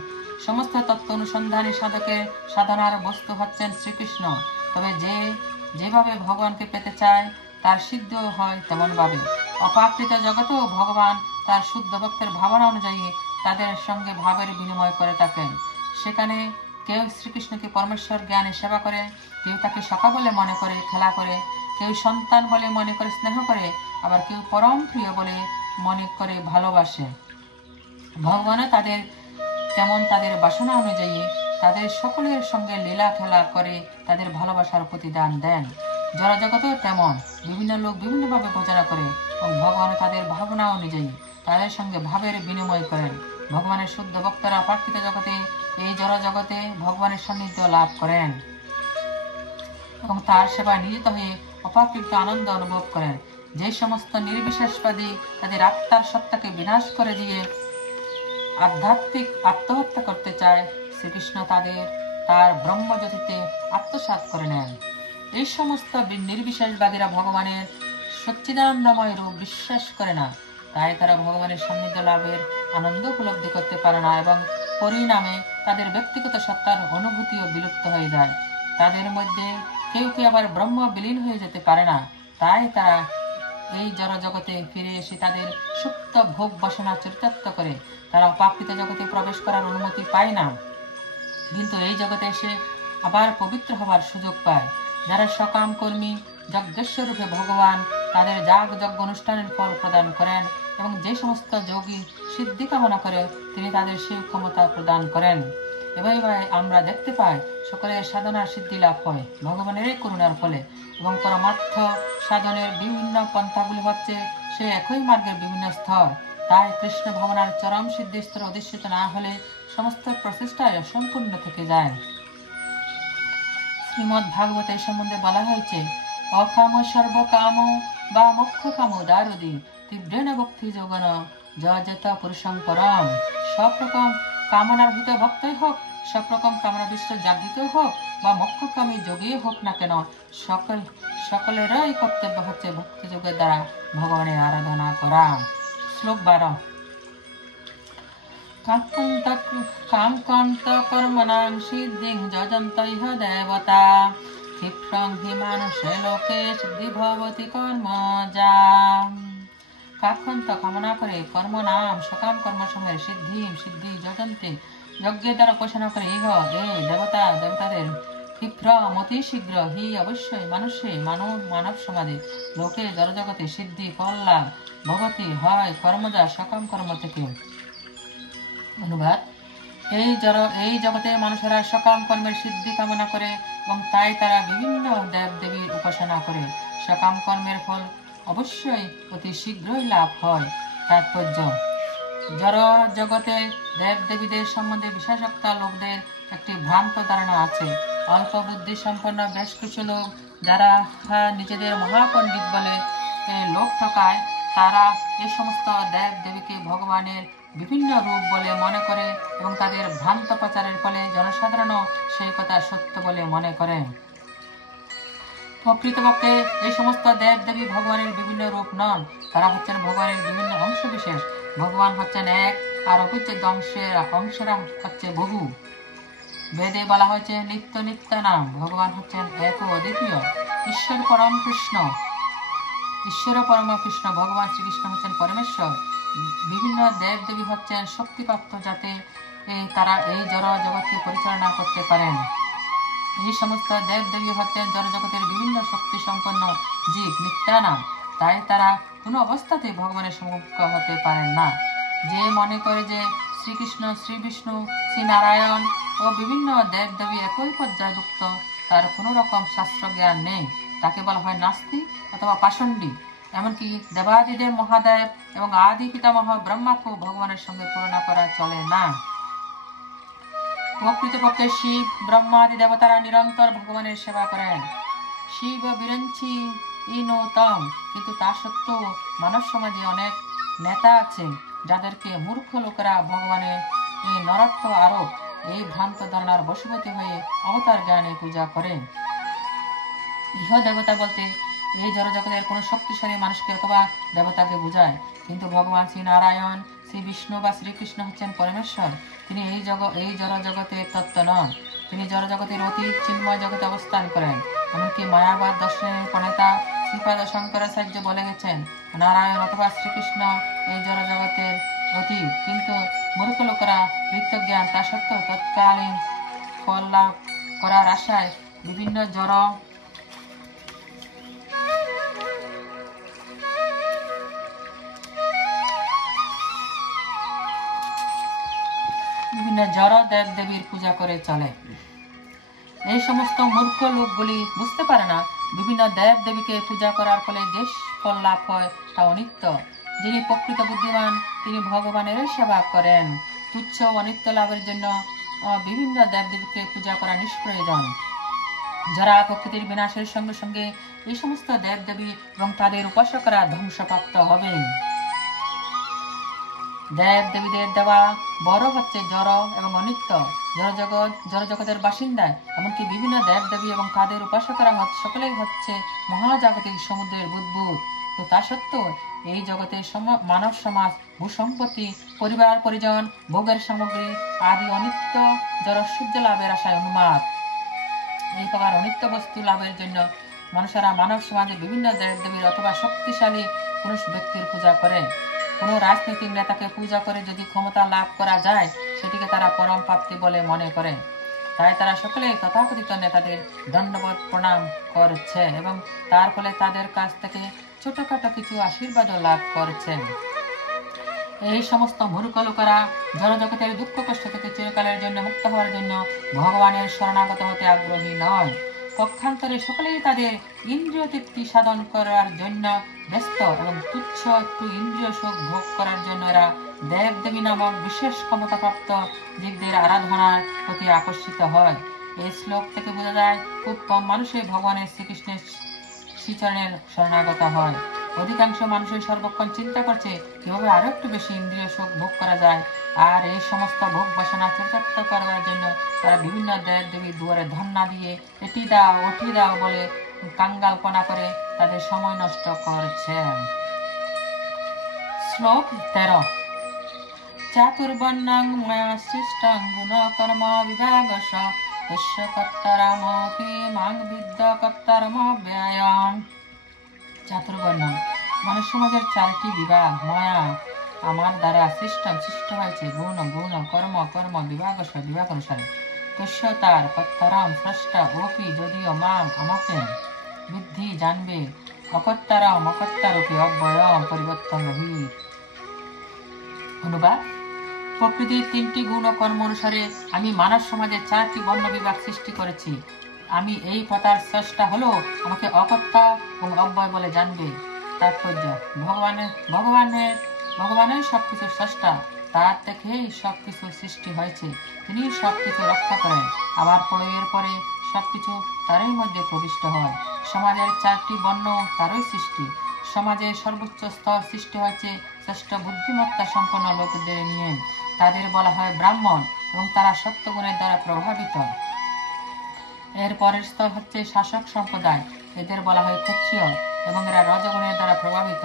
সমস্ত তত্ত্ব অনুসন্ধানী সাধকের সাধনার বস্তু হচ্ছেন শ্রীকৃষ্ণ। তবে যেভাবে ভগবানকে পেতে চায় তার সিদ্ধ হয় তেমন ভাবে। অপাকৃত জগতেও ভগবান তার শুদ্ধ ভক্তের ভাবনা অনুযায়ী তাদের সঙ্গে ভাবের বিনিময় করে থাকেন। সেখানে কেউ শ্রীকৃষ্ণকে পরমেশ্বর জ্ঞানে সেবা করে, কেউ তাকে সখা বলে মনে করে খেলা করে, কেউ সন্তান বলে মনে করে স্নেহ করে, আবার কেউ পরম প্রিয় বলে মনে করে ভালোবাসে। ভগবানও তাদের তেমন তাদের বাসনা অনুযায়ী তাদের সকলের সঙ্গে লীলা খেলা করে তাদের ভালোবাসার প্রতিদান দেন। জড়জগতেও তেমন বিভিন্ন লোক বিভিন্নভাবে ভজনা করে এবং ভগবান তাদের ভাবনা অনুযায়ী তাদের সঙ্গে ভাবের বিনিময় করেন। ভগবানের শুদ্ধ ভক্তরা প্রাকৃত জগতে এই জড়জগতে ভগবানের সান্নিধ্য লাভ করেন এবং তার সেবায় নিয়োজিত হয়ে অপাকৃত আনন্দ অনুভব করেন। যে সমস্ত নির্বিশেষবাদী তাদের আত্মার সত্তাকে বিনাশ করে দিয়ে আধ্যাত্মিক আত্মহত্যা করতে চায়, শ্রীকৃষ্ণ তার ব্রহ্মজ্যোতিতে আত্মসাৎ করে নেন। এই সমস্ত নির্বিশেষবাদীরা ভগবানের সচ্চিদানন্দময় রূপ বিশ্বাস করে না, তাই তারা ভগবানের সান্নিধ্য লাভের আনন্দ উপলব্ধি করতে পারে না এবং পরিণামে তাদের ব্যক্তিগত সত্তার অনুভূতিও বিলুপ্ত হয়ে যায়। তাদের মধ্যে কেউ কেউ আবার ব্রহ্ম বিলীন হয়ে যেতে পারে না, তাই তারা এই জড়জগতে ফিরে এসে তাদের সুপ্ত ভোগ বাসনা চরিতার্থ করে। তারা অপাকৃত জগতে প্রবেশ করার অনুমতি পায় না, কিন্তু এই জগতে এসে আবার পবিত্র হবার সুযোগ পায়। যারা সকাম কর্মী যজ্ঞেশ্বর রূপে ভগবান তাদের যাগ যজ্ঞ অনুষ্ঠানের ফল প্রদান করেন এবং যে সমস্ত যোগী সিদ্ধি কামনা করে তিনি তাদের সেই ক্ষমতা প্রদান করেন। এভাবে আমরা দেখতে পাই সকলের সাধনার সিদ্ধি লাভ হয় ভগবানের এই করুণার ফলে এবং পরমার্থ সাধনের বিভিন্ন পন্থাগুলি হচ্ছে সে একই মার্গের বিভিন্ন স্তর। তাই কৃষ্ণ ভাবনার চরম সিদ্ধি স্তরে অধিষ্ঠিত না হলে সমস্ত প্রচেষ্টায় অসম্পূর্ণ থেকে যায়। শ্রীমদ্ ভাগবতে সম্বন্ধে বলা হয়েছে, অকাম সর্বকাম বা মোক্ষ কাম দারুদি তীব্রেণ ভক্তি যোগন যত পুরুষং পরম। সব রকম কামনার ভিতর ভক্তই হোক, সব রকম কামনা বিষ্ট জাগৃত হোক বা মোক্ষকামী যোগী হোক না কেন, সকলেরই কর্তব্য হচ্ছে ভক্তি যোগের দ্বারা ভগবানের আরাধনা করা। শ্লোক 12। কাঙ্কন্ত কর্মণাং সিদ্ধিং যজন্ত ইহ দেবতা ক্ষিপ্রং হি মানুষে লোকে সিদ্ধি ভবতি কর্মজা। কাঙ্কন্ত কামনা করে কর্ম নাম সকাম কর্মসমূহের সিদ্ধি যজন্তে যজ্ঞের দ্বারা উপাসনা করে ইহ এই দেবতাদের ক্ষিপ্র অতি শীঘ্র হি অবশ্যই মানব সমাজে লোকে জড়জগতে সিদ্ধি ফল লাভ ভবতি হয় কর্মজা সকাম কর্ম থেকে। অনুবাদ, এই জগতে মানুষেরা সকাম কর্মের সিদ্ধি কামনা করে এবং তাই তারা বিভিন্ন দেব দেবীর উপাসনা করে। সকাম কর্মের ফল অবশ্যই অতি শীঘ্রই লাভ হয়। তাৎপর্য, জড় জগতে দেব দেবীদের সম্বন্ধে বিশেষজ্ঞ লোকদের একটি ভ্রান্ত ধারণা আছে। অল্প বুদ্ধি সম্পন্ন বেশ কিছু লোক যারা নিজেদের মহাপণ্ডিত বলে লোক ঠকায়, তারা এই সমস্ত দেব দেবীকে ভগবানের বিভিন্ন রূপ বলে মনে করে এবং তাদের ভ্রান্ত প্রচারের ফলে জনসাধারণও সেই কথা সত্য বলে মনে করে। প্রকৃতপক্ষে এই সমস্ত দেব দেবী ভগবানের বিভিন্ন রূপ নন, তারা হচ্ছেন ভগবানের বিভিন্ন অংশ বিশেষ। ভগবান হচ্ছেন এক আর অবিচ্ছেদ্য অংশরা হচ্ছে বহু। বেদে বলা হয়েছে নিত্য নিত্য নাম, ভগবান হচ্ছেন এক ও অদ্বিতীয়। ঈশ্বর পরম কৃষ্ণ ভগবান শ্রীকৃষ্ণ হচ্ছেন পরমেশ্বর। বিভিন্ন দেব দেবী হচ্ছেন শক্তিপ্রাপ্ত, যাতে তারা এই জড় জগৎকে পরিচালনা করতে পারেন। এই সমস্ত দেব দেবী হচ্ছেন জড় জগতের বিভিন্ন শক্তি সম্পন্ন জীব নিত্যানাম, তাই তারা কোনো অবস্থাতে ভগবানের সম্মুখ হতে পারেন না। যে মনে করে যে শ্রীকৃষ্ণ, শ্রী বিষ্ণু, শ্রী নারায়ণ ও বিভিন্ন দেব দেবী একই পর্যায়ভুক্ত, তার কোনো রকম শাস্ত্র জ্ঞান নেই, তাকে বলা হয় নাস্তিক অথবা পাষণ্ডী। এমনকি দেবাদিদেব মহাদেব এবং আদি পিতামহ ব্রহ্মাকেও ভগবানের সঙ্গে তুলনা করা চলে না। প্রকৃতপক্ষে শিব ব্রহ্মা আদি দেবতারা নিরন্তর ভগবানের সেবা করেন। শিব বিরঞ্চি ইনোতম, কিন্তু তা সত্ত্বেও মানব সমাজে অনেক নেতা আছে যাদেরকে মূর্খ লোকেরা ভগবানের এই নরত্ব আরোপ এই ভ্রান্ত ধারণার বশবর্তী হয়ে অবতার জ্ঞানে পূজা করে। ইহ দেবতা বলতে এই জড়জগতের কোনো শক্তিশালী মানুষকে অথবা দেবতাকে বোঝায়, কিন্তু ভগবান শ্রী নারায়ণ, শ্রী বিষ্ণু বা শ্রীকৃষ্ণ হচ্ছেন পরমেশ্বর। তিনি এই জড়জগতের তত্ত্ব নন, তিনি জড়জগতের অতীত চিন্ময় জগতে অবস্থান করেন। এমনকি মায়াবাদ দর্শনের প্রণেতা শ্রীপাদ শঙ্করাচার্য বলে গেছেন, নারায়ণ অথবা শ্রীকৃষ্ণ এই জড়জগতের অতীত, কিন্তু মূর্খ লোকেরা ঋতজ্ঞান তা সত্ত্বেও তৎকালীন ফল লাভ করার আশায় বিভিন্ন জড় বিভিন্ন জড় দেব দেবীর পূজা করে চলে। এই সমস্ত মূর্খ লোকগুলি বুঝতে পারে না বিভিন্ন দেব দেবীকে পূজা করার ফলে যে ফল লাভ হয় তা অনিত্য। যিনি প্রকৃত বুদ্ধিমান তিনি ভগবানের সেবা করেন। তুচ্ছ অনিত্য লাভের জন্য বিভিন্ন দেব দেবীকে পূজা করা নিষ্প্রয়োজন। যারা প্রকৃতির বিনাশের সঙ্গে সঙ্গে এই সমস্ত দেব দেবী এবং তাদের উপাসকরা ধ্বংসপ্রাপ্ত হবে। দেব দেবীদের দেওয়া বড় হচ্ছে জড় এবং অনিত্য। জড়জগতের বাসিন্দায় এমনকি বিভিন্ন দেব দেবী এবং তাদের উপাসকরা সকলেই হচ্ছে মহাজাগতিক সমুদ্রের বুদ্বুদ। তো তা সত্ত্বেও এই জগতে মানব সমাজ, ভূসম্পত্তি, পরিবার পরিজন, ভোগের সামগ্রী আদি অনিত্য জড় সূর্য লাভের আশায় উন্মাদ। এই প্রকার অনিত্য বস্তু লাভের জন্য মানুষেরা মানব সমাজে বিভিন্ন দেব দেবীর অথবা শক্তিশালী কোন ব্যক্তির পূজা করে। কোনো রাজনৈতিক নেতাকে পূজা করে যদি ক্ষমতা লাভ করা যায় সেটিকে তারা পরম প্রাপ্তি বলে মনে করে। তাই তারা সকলেই তথাকথিত নেতাদের দণ্ডবোধ প্রণাম করছে এবং তার ফলে তাদের কাছ থেকে ছোটখাটো কিছু আশীর্বাদও লাভ করছে। এই সমস্ত মূর্খ লোকেরা জড়জগতের দুঃখ কষ্ট থেকে চিরকালের জন্য মুক্ত হওয়ার জন্য ভগবানের শরণাগত হতে আগ্রহী নয়। পক্ষান্তরে সকলেই তাদের ইন্দ্রিয় তৃপ্তি সাধন করার জন্য ব্যস্ত এবং তুচ্ছ একটু ইন্দ্রিয় সুখ ভোগ করার জন্য এরা দেব দেবী নামক বিশেষ ক্ষমতাপ্রাপ্ত জীবদের আরাধনার প্রতি আকর্ষিত হয়। এই শ্লোক থেকে বোঝা যায় খুব কম মানুষই ভগবানের শ্রীকৃষ্ণের শ্রীচরণের শরণাগত হয়। অধিকাংশ মানুষই সর্বক্ষণ চিন্তা করছে কিভাবে আরো একটু বেশি ইন্দ্রিয় সুখ ভোগ করা যায়, আর এই সমস্ত ভোগ বাসনা চরিতার্থ করার জন্য তারা বিভিন্ন দেব দেবীর দুয়ারে ধন্না দিয়ে এটি দাও ওটি দাও বলে কাঙ্গালপনা করে তাদের সময় নষ্ট করছে। শ্লোক 13। চাতুর্বর্ণং ময়া সৃষ্টং গুণ কর্ম বিভাগশ তস্য কর্তারমপি মাং বিদ্য কর্তারমব্যয়ং। চাতুর্বর্ণ মানুষ সমাজের চারটি বিভাগ ময়া আমার দ্বারা সৃষ্ট হয়েছে, গুণ গুণ কর্ম কর্ম বিভাগশ বিভাগ অনুসারে, তস্য তার, কর্তারম স্রষ্টা, ওপি যদিও মাম আমাকে, বুদ্ধি জানবে, অকর্তারম অকর্তারূপে অব্যয়ম পরিবর্তন রহিত। অনুবাদ: প্রকৃতির তিনটি গুণ ও কর্ম অনুসারে আমি মানব সমাজের চারটি বর্ণ বিভাগ সৃষ্টি করেছি। আমি এই প্রতার স্রষ্টা হলো আমাকে অকর্তা এবং অব্যয় বলে জানবে। তাৎপর্য: ভগবানের সবকিছু স্রষ্টা, তার থেকেই সবকিছু সৃষ্টি হয়েছে, তিনি সবকিছু রক্ষা করেন, আবার প্রলয়ের পরে সবকিছু তারই মধ্যে প্রবিষ্ট হয়। সমাজের চারটি বর্ণ তারই সৃষ্টি। সমাজের সর্বোচ্চ স্তর সৃষ্টি হয়েছে শ্রেষ্ঠ বুদ্ধিমত্তা সম্পন্ন লোকদের নিয়ে। তাদের বলা হয় ব্রাহ্মণ এবং তারা সত্যগুণের দ্বারা প্রভাবিত। এর পরের স্তর হচ্ছে শাসক সম্প্রদায়, এদের বলা হয় ক্ষত্রিয় এবং এরা রজগুণের দ্বারা প্রভাবিত।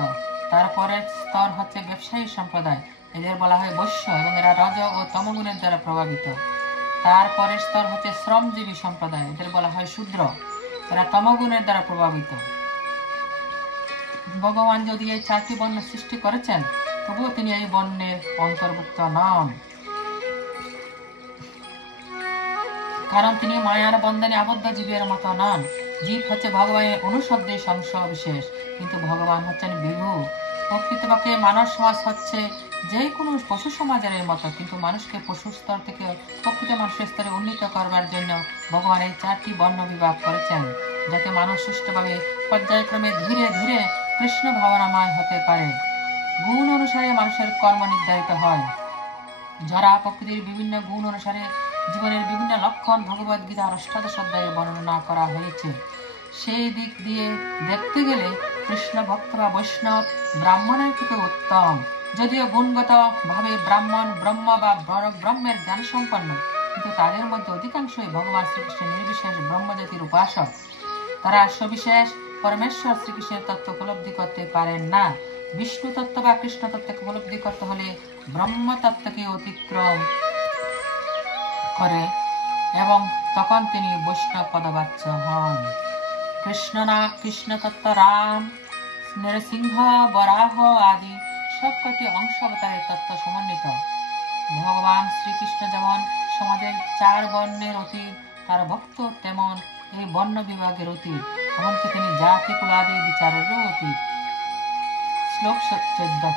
তারপরের স্তর হচ্ছে ব্যবসায়ী সম্প্রদায়, এদের বলা হয় বৈশ্য এবং এরা রজ ও তমগুণের দ্বারা প্রভাবিত। তারপরের স্তর হচ্ছে শ্রমজীবী সম্প্রদায়, এদের বলা হয় শূদ্র, এরা তমগুণের দ্বারা প্রভাবিত। ভগবান যদি এই চারটি বর্ণ সৃষ্টি করেছেন তবুও তিনি এই বর্ণের অন্তর্ভুক্ত নন, কারণ তিনি মায়ার বন্ধনে আবদ্ধ জীবের মতো নন। জীব হচ্ছে ভগবানের অনুশব্দের অংশ বিশেষ, কিন্তু ভগবান হচ্ছেন বিভু। প্রকৃতপক্ষে মানব সমাজ হচ্ছে যে কোনো পশু সমাজের মতো, কিন্তু মানুষকে পশু স্তর থেকে প্রকৃত মানুষের স্তরে উন্নীত করবার জন্য ভগবান এই চারটি বর্ণ বিভাগ করেছেন, যাতে মানুষ সুষ্ঠুভাবে পর্যায়ক্রমে ধীরে ধীরে কৃষ্ণ ভাবনাময় হতে পারে। গুণ অনুসারে মানুষের কর্ম নির্ধারিত হয়। যারা প্রকৃতির বিভিন্ন গুণ অনুসারে জীবনের বিভিন্ন লক্ষণ ভগবদ গীতার অষ্টাদশ অধ্যায়ে বর্ণনা করা হয়েছে। সেই দিক দিয়ে দেখতে গেলে কৃষ্ণ ভক্ত বা বৈষ্ণব ব্রাহ্মণের থেকে উত্তম। যদিও গুণগত ভাবে ব্রাহ্মণ ব্রহ্ম বা ব্রহ্মের জ্ঞান সম্পন্ন, কিন্তু তাদের মধ্যে অধিকাংশই ভগবান শ্রীকৃষ্ণের নির্বিশেষ ব্রহ্মজাতির উপাসক। তারা সবিশেষ পরমেশ্বর শ্রীকৃষ্ণের তত্ত্ব উপলব্ধি করতে পারেন না। বিষ্ণু তত্ত্ব বা কৃষ্ণ তত্ত্বকে উপলব্ধি করতে হলে ব্রহ্ম তত্ত্বকে অতিক্রম করে এবং তখন তিনি বৈষ্ণব পদবাচ্য হন। কৃষ্ণ তত্ত্ব রাম, নরসিংহ, বরাহ আদি সবকটি অংশ অবতারের তত্ত্ব সমন্বিত। ভগবান শ্রীকৃষ্ণ যেমন সমাজের চার বর্ণের অতীত, তার ভক্ত তেমন এই বর্ণ বিভাগের অতীত, এমনকি তিনি জাতি কুলাদি বিচারেরও অতীত। শ্লোক 14।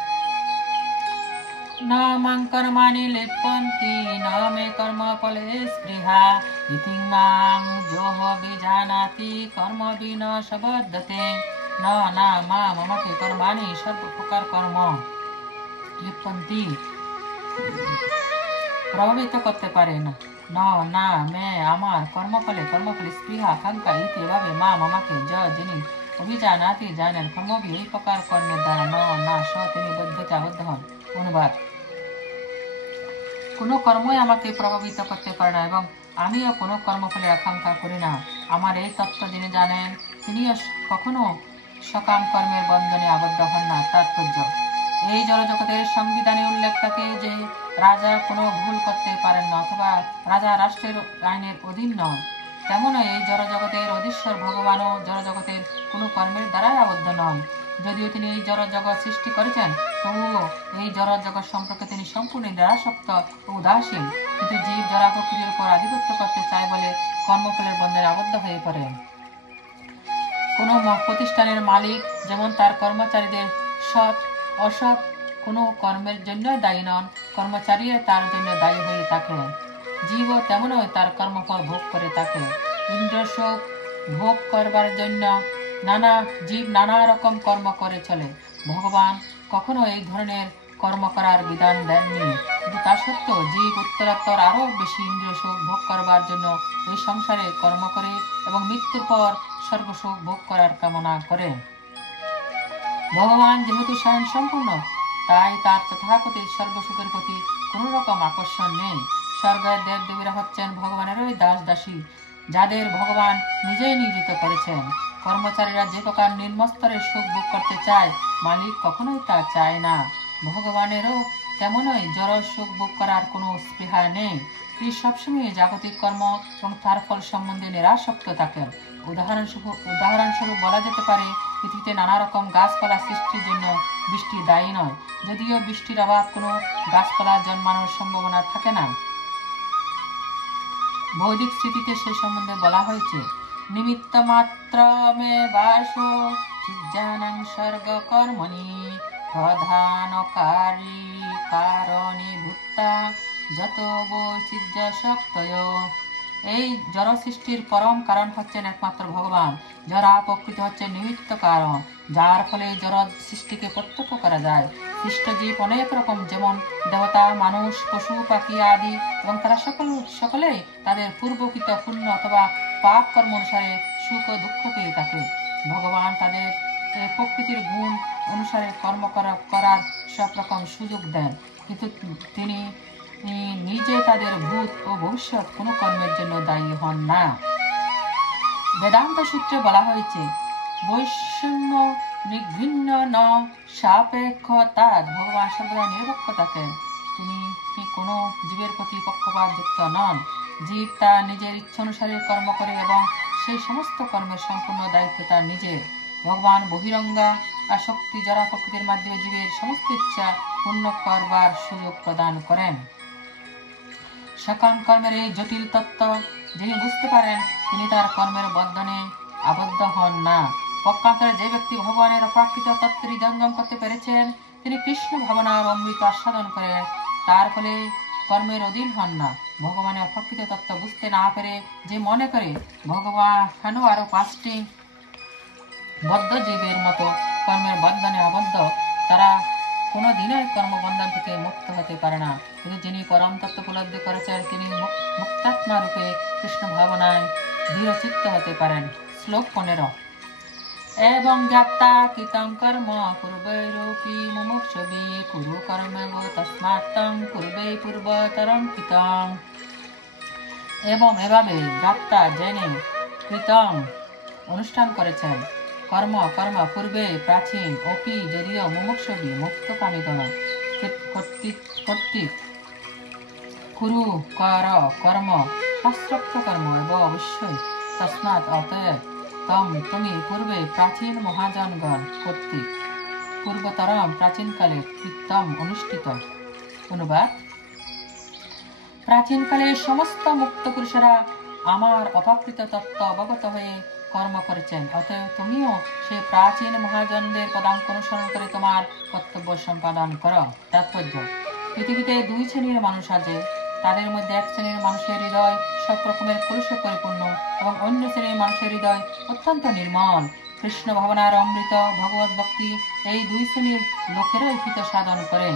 न मं कर्माणि लिप्यन्ति न मे कर्मफले स्पृहा इति मां योः विजानाति कर्मभिः स बध्यते न মামাকে কর্মাণি সর্বপ্রকার কর্ম লিপ্যন্তি প্রভাবিত করতে পারে না না মে আমার কর্মফলে স্পৃহা আকাঙ্ক্ষা ইতি এভাবে মামাকে যিনি অভিজানাতি জানেন কর্মভি এই প্রকার কর্মের দ্বারা না স তিনি বদ্ধতে আবদ্ধ হন। অনুবাদ: কোনো কর্মই আমাকে প্রভাবিত করতে পারে না এবং আমিও কোনো কর্মফলের আকাঙ্ক্ষা করি না। আমার এই তত্ত্ব যিনি জানেন তিনিও কখনো সকাম কর্মের বন্ধনে আবদ্ধ হন না। তাৎপর্য: এই জড়জগতের সংবিধানে উল্লেখ থাকে যে রাজা কোনো ভুল করতে পারেন না অথবা রাজা রাষ্ট্রের আইনের অধীন নন, তেমনই এই জড়জগতের অধীশ্বর ভগবানও জড়জগতের কোনো কর্মের দ্বারাই আবদ্ধ নন। যদিও তিনি এই জড়জগৎ সৃষ্টি করেছেন, তবুও এই জড়জগৎ সম্পর্কে তিনি সম্পূর্ণ নিরাসক্ত ও উদাসীন। কিন্তু জীব জড়া প্রকৃতির উপর আধিপত্য করতে চায় বলে কর্মফলের বন্ধনে আবদ্ধ হয়ে পড়ে। কোনো প্রতিষ্ঠানের মালিক যেমন তার কর্মচারীদের সৎ অসৎ কোনো কর্মের জন্য দায়ী নন, কর্মচারীরা তার জন্য দায়ী হয়ে থাকে। জীবও তেমনই তার কর্মফল ভোগ করে থাকে। ইন্দ্রসুখ ভোগ করবার জন্য জীব নানা রকম কর্ম করে চলে। ভগবান কখনো এই ধরনের কর্ম করার বিধান দেননি, কিন্তু তা সত্ত্বেও জীব উত্তরোত্তর আরো বেশি ইন্দ্রিয় সুখ ভোগ করবার জন্য এই সংসারে কর্ম করে এবং মৃত্যুর পর স্বর্গসুখ ভোগ করার কামনা করে। ভগবান যেহেতু স্বয়ং সম্পূর্ণ, তাই তার তথাকথিত স্বর্গসুখের প্রতি কোন রকম আকর্ষণ নেই। স্বর্গের দেব দেবীরা হচ্ছেন ভগবানেরই দাস দাসী, যাদের ভগবান নিজেই নিয়োজিত করেছেন। কর্মচারীরা যে প্রকার নিম্নস্তরের সুখ ভোগ করতে চায়, মালিক কখনোই তা চায় না। ভগবানেরও তেমনই জড় সুখ ভোগ করার কোনো স্পৃহা নেই। তিনি সবসময় জাগতিক কর্ম এবং তার ফল সম্বন্ধে নিরাসক্ত থাকেন। উদাহরণস্বরূপ বলা যেতে পারে, পৃথিবীতে নানা রকম গাছপালা সৃষ্টির জন্য বৃষ্টি দায়ী নয়, যদিও বৃষ্টির অভাব কোনো গাছপালা জন্মানোর সম্ভাবনা থাকে না। বৈদিক স্মৃতিতে সে সম্বন্ধে বলা হয়েছে, নিমিত্ত মাত্র মে বাস চিজ্জানং স্বর্গ কর্মণি প্রধানকারী কারণী ভূতা যত বৈচিত্র্য শক্তয়। এই জড় সৃষ্টির পরম কারণ হচ্ছেন একমাত্র ভগবান। জড়া প্রকৃতি হচ্ছে নিমিত্ত কারণ, যার ফলে জড় সৃষ্টিকে প্রত্যক্ষ করা যায়। সৃষ্ট জীব অনেক রকম, যেমন দেবতা, মানুষ, পশু, পাখি আদি, এবং তারা সকলেই তাদের পূর্বকৃত পুণ্য অথবা পাপ কর্ম অনুসারে সুখ ও দুঃখ পেয়ে থাকে। ভগবান তাদের প্রকৃতির গুণ অনুসারে কর্ম করার সব রকম সুযোগ দেন, কিন্তু তিনি নিজে তাদের ভূত ও ভবিষ্যৎ কোনো কর্মের জন্য দায়ী হন না। বেদান্ত সূত্রে বলা হয়েছে, বৈষম্য নিঘৃণ্য ন সাপেক্ষতাৎ। ভগবান সর্বদা নিরপেক্ষ থাকেন। তিনি কোনো জীবের প্রতি পক্ষপাত যুক্ত নন। জীব তার নিজের ইচ্ছা অনুসারে কর্ম করে এবং সেই সমস্ত কর্মের সম্পূর্ণ দায়িত্ব তার নিজের। ভগবান বহিরঙ্গা আসক্তি জড়া প্রকৃতির মাধ্যমে জীবের সমস্ত ইচ্ছা পূর্ণ করবার সুযোগ প্রদান করেন। সকাম কর্মের এই জটিল তত্ত্ব যিনি বুঝতে পারেন, তিনি তার কর্মের বন্ধনে আবদ্ধ হন না। পক্ষান্তরে যে ব্যক্তি ভগবানের অপ্রাকৃত তত্ত্বের হৃদয়ঙ্গম করতে পেরেছেন, তিনি কৃষ্ণ ভাবনার অমৃত আস্বাদন করেন, তার ফলে কর্মের অধীন হন না। ভগবানের অপ্রাকৃত তত্ত্ব বুঝতে না পেরে যে মনে করে ভগবান আরো 5টি বদ্ধ জীবের মতো কর্মের বন্ধনে আবদ্ধ, তারা কোনো দিনের কর্মবন্ধন থেকে মুক্ত হতে পারে না। কিন্তু যিনি পরম তত্ত্ব উপলব্ধি করেছেন, তিনি মুক্তাত্মা রূপে কৃষ্ণ ভাবনায় দৃঢ়চিত্ত হতে পারেন। শ্লোক 15। এবং জ্ঞাতা কৃতং কর্ম পূর্বৈরূপী মুমুক্ষুভি কুরু কর্মব তস্মাত্তং পূর্বে পূর্বতরং কৃতং। এবং এভাবে জ্ঞাতা জেনে কৃতং অনুষ্ঠান করেছেন কর্ম পূর্বে প্রাচীন অপি যদিও মুমুক্ষুভি মুক্তকামীগণ কর্তৃক কুরু কর্ম শাস্ত্রোক্ত কর্ম এবং অবশ্যই তস্মাৎ অতএব তুমি পূর্বে প্রাচীন মহাজনগণ কর্তৃক পূর্বতরম প্রাচীনকালে কৃতম অনুষ্ঠিত। অনুবাদ: প্রাচীনকালে সমস্ত মুক্ত পুরুষেরা আমার অপাকৃত তত্ত্ব অবগত হয়ে কর্ম করেছেন, অতএব তুমিও সেই প্রাচীন মহাজনদের পদাঙ্ক অনুসরণ করে তোমার কর্তব্য সম্পাদন করো। তাৎপর্য: পৃথিবীতে দুই শ্রেণীর মানুষ আছে। তাদের মধ্যে এক শ্রেণীর মানুষের হৃদয় সব রকমের কলুষে পরিপূর্ণ এবং অন্য শ্রেণীর মানুষের হৃদয় অত্যন্ত নির্মল। কৃষ্ণ ভাবনার অমৃত ভগবত ভক্তি এই দুই শ্রেণীর লোকেরাই হিত সাধন করেন।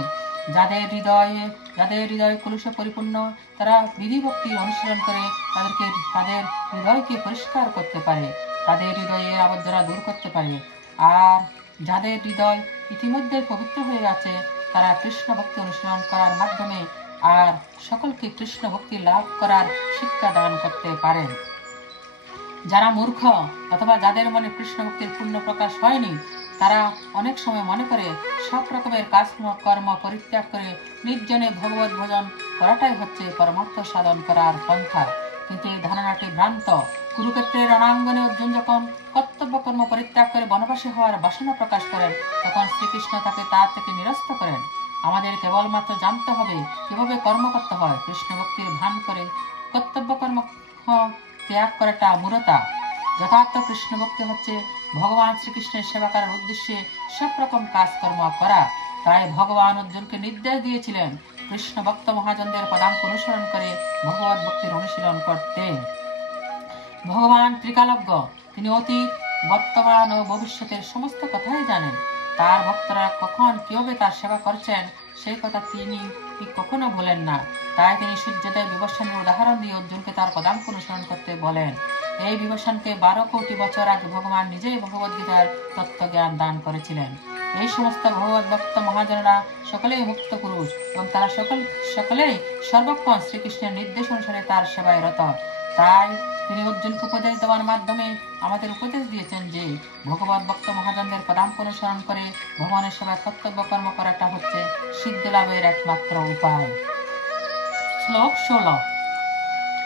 যাদের হৃদয় কলুষে পরিপূর্ণ, তারা বিধি ভক্তির অনুশীলন করে তাদের হৃদয়কে পরিষ্কার করতে পারে, তাদের হৃদয়ের আবদ্ধতা দূর করতে পারে। আর যাদের হৃদয় ইতিমধ্যে পবিত্র হয়ে আছে, তারা কৃষ্ণ ভক্তি অনুশীলন করার মাধ্যমে আর সকলকে কৃষ্ণ ভক্তি লাভ করার শিক্ষা দান করতে পারেন। যারা মূর্খ অথবা যাদের মনে কৃষ্ণ ভক্তির পূর্ণ প্রকাশ হয়নি, তারা অনেক সময় মনে করে সব রকমের কর্ম পরিত্যাগ করে নির্জনে ভগবত ভজন করাটাই হচ্ছে পরমার্থ সাধন করার পন্থা। কিন্তু এই ধারণাটি ভ্রান্ত। কুরুক্ষেত্রের রণাঙ্গনে অর্জুন যখন কর্তব্য কর্ম পরিত্যাগ করে বনবাসী হওয়ার বাসনা প্রকাশ করেন, তখন শ্রীকৃষ্ণ তাকে তার থেকে নিরস্ত করেন। আমাদের কেবলমাত্র জানতে হবে কিভাবে কর্ম করতে হয়। কৃষ্ণ ভক্তির ভান করে কর্তব্য কর্ম ত্যাগ করাটা মূঢ়তা। যথার্থ কৃষ্ণ ভক্তি হচ্ছে ভগবান শ্রীকৃষ্ণের সেবা করার উদ্দেশ্যে সব রকম কাজকর্ম করা। তাই ভগবান অর্জুনকে নির্দেশ দিয়েছিলেন কৃষ্ণ ভক্ত মহাজনদের পদাঙ্ক অনুসরণ করে ভগবত ভক্তির অনুশীলন করতে। ভগবান ত্রিকালজ্ঞ, তিনি অতীত, বর্তমান ও ভবিষ্যতের সমস্ত কথাই জানেন। তার ভক্তরা কখন কিভাবে তার সেবা করছেন সেই কথা তিনি কখনো বলেন না। তাই তিনি সূর্যোদয় বিবর্ষণের উদাহরণ দিয়ে অর্জুনকে তার পদাঙ্ক অনুসরণ করতে বলেন। এই বিবর্ষণকে 12 কোটি বছর আগে ভগবান নিজেই ভগবদ্গীতার তত্ত্বজ্ঞান দান করেছিলেন। এই সমস্ত ভগবত ভক্ত মহাজনেরা সকলেই মুক্ত পুরুষ এবং তারা সকলেই সর্বক্ষণ শ্রীকৃষ্ণের নির্দেশ অনুসারে তার সেবায় রত। তাই তিনি অর্জুনকে উপদেশ দেওয়ার মাধ্যমে আমাদের উপদেশ দিয়েছেন যে ভগবত ভক্ত মহাজনদের পদাঙ্ক অনুসরণ করে ভগবানের সেবায় কর্তব্য কর্ম করাটা হচ্ছে সিদ্ধি লাভের একমাত্র উপায়। শ্লোক 16।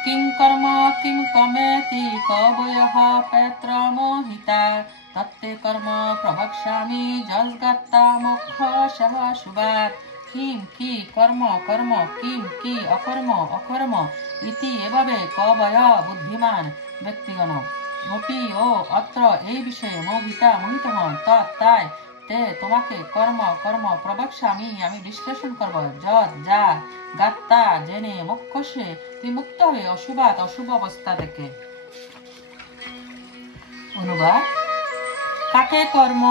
কিং কর্ম কিং কমেতি কবয়ঃ পেত্রমোহিতা তত্তে কর্ম প্রবক্ষ্যামি যজ্ঞাত্তা মোক্ষশঃ শুভাৎ। কিম কি কর্ম কর্ম, কিম কি অকর্ম অকর্ম, ইতি এভাবে কবয় বুদ্ধিমান ব্যক্তিগণ অপি ও অত্র এই বিষয়ে মোহিতা মোহিত হন। তাই তে তোমাকে কর্ম কর্ম প্রবক্ষ্যামি আমি বিশ্লেষণ করব। যৎ যা গাত্তা জেনে মোক্ষসে তুই মুক্ত হয়ে অশুভাৎ অশুভ অবস্থা থেকে। অনুবাদ: কাকে কর্ম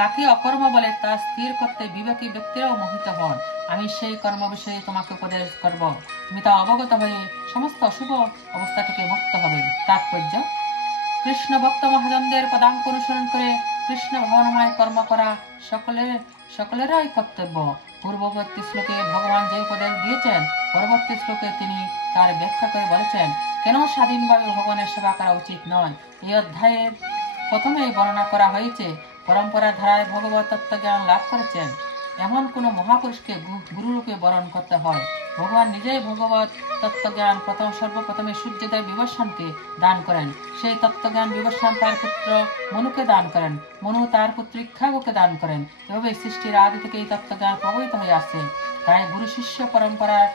কাকে অকর্ম বলে তা স্থির করতে বিবেকী ব্যক্তিরাও মোহিত হন। আমি সেই কর্ম বিষয়ে তোমাকে উপদেশ করব, তুমি তা অবগত হয়ে সমস্ত অশুভ অবস্থা থেকে মুক্ত হবে। তাৎপর্য: কৃষ্ণ ভক্ত মহাজনদের পদাঙ্ক অনুসরণ করে কৃষ্ণ ভাবনাময় কর্ম করা সকলেরই কর্তব্য। পূর্ববর্তী শ্লোকে ভগবান যে উপদেশ দিয়েছেন, পরবর্তী শ্লোকে তিনি তার ব্যাখ্যা করে বলেছেন কেন স্বাধীনভাবে ভগবানের সেবা করা উচিত নয়। এই অধ্যায়ের প্রথমেই বর্ণনা করা হয়েছে পরম্পরা ধারায় ভগবত তত্ত্বজ্ঞান লাভ করেছেন এমন কোন মহাপুরুষকে গুরুরূপে বরণ করতে হয়। ভগবান নিজেই ভগবত তত্ত্বজ্ঞান সর্বপ্রথমে সূর্যোদয় বিবর্ষণকে দান করেন। সেই তত্ত্বজ্ঞান বিবর্ষণ তার পুত্র মনুকে দান করেন, মনু তার পুত্র ইক্ষ্বাকুকে দান করেন। এভাবে সৃষ্টির আদি থেকে এই তত্ত্বজ্ঞান প্রভাবিত হয়ে আসছে। তাই গুরু শিষ্য পরম্পরার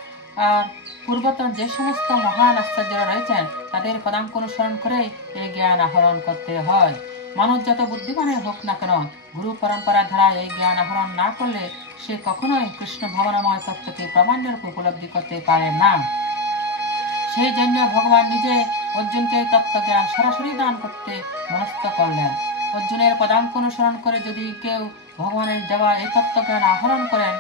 আর পূর্বতন যে সমস্ত মহান আচার্যরা রয়েছেন তাদের পদাঙ্ক অনুসরণ করে এই জ্ঞান আহরণ করতে হয়। মানুষ যত বুদ্ধিমানের হোক না কেন, গুরু পরম্পরা ধারা এই জ্ঞান আহরণ না করলে সে কখনোই কৃষ্ণ ভাবনাময় তত্ত্বকে প্রামাণ্যরূপে উপলব্ধি করতে পারে না। সেই জন্য ভগবান নিজে অর্জুনকে এই তত্ত্বজ্ঞান সরাসরি দান করতে মনস্থ করলেন। অর্জুনের পদাঙ্ক অনুসরণ করে যদি কেউ ভগবানের দেওয়া এই তত্ত্বজ্ঞান আহরণ করেন,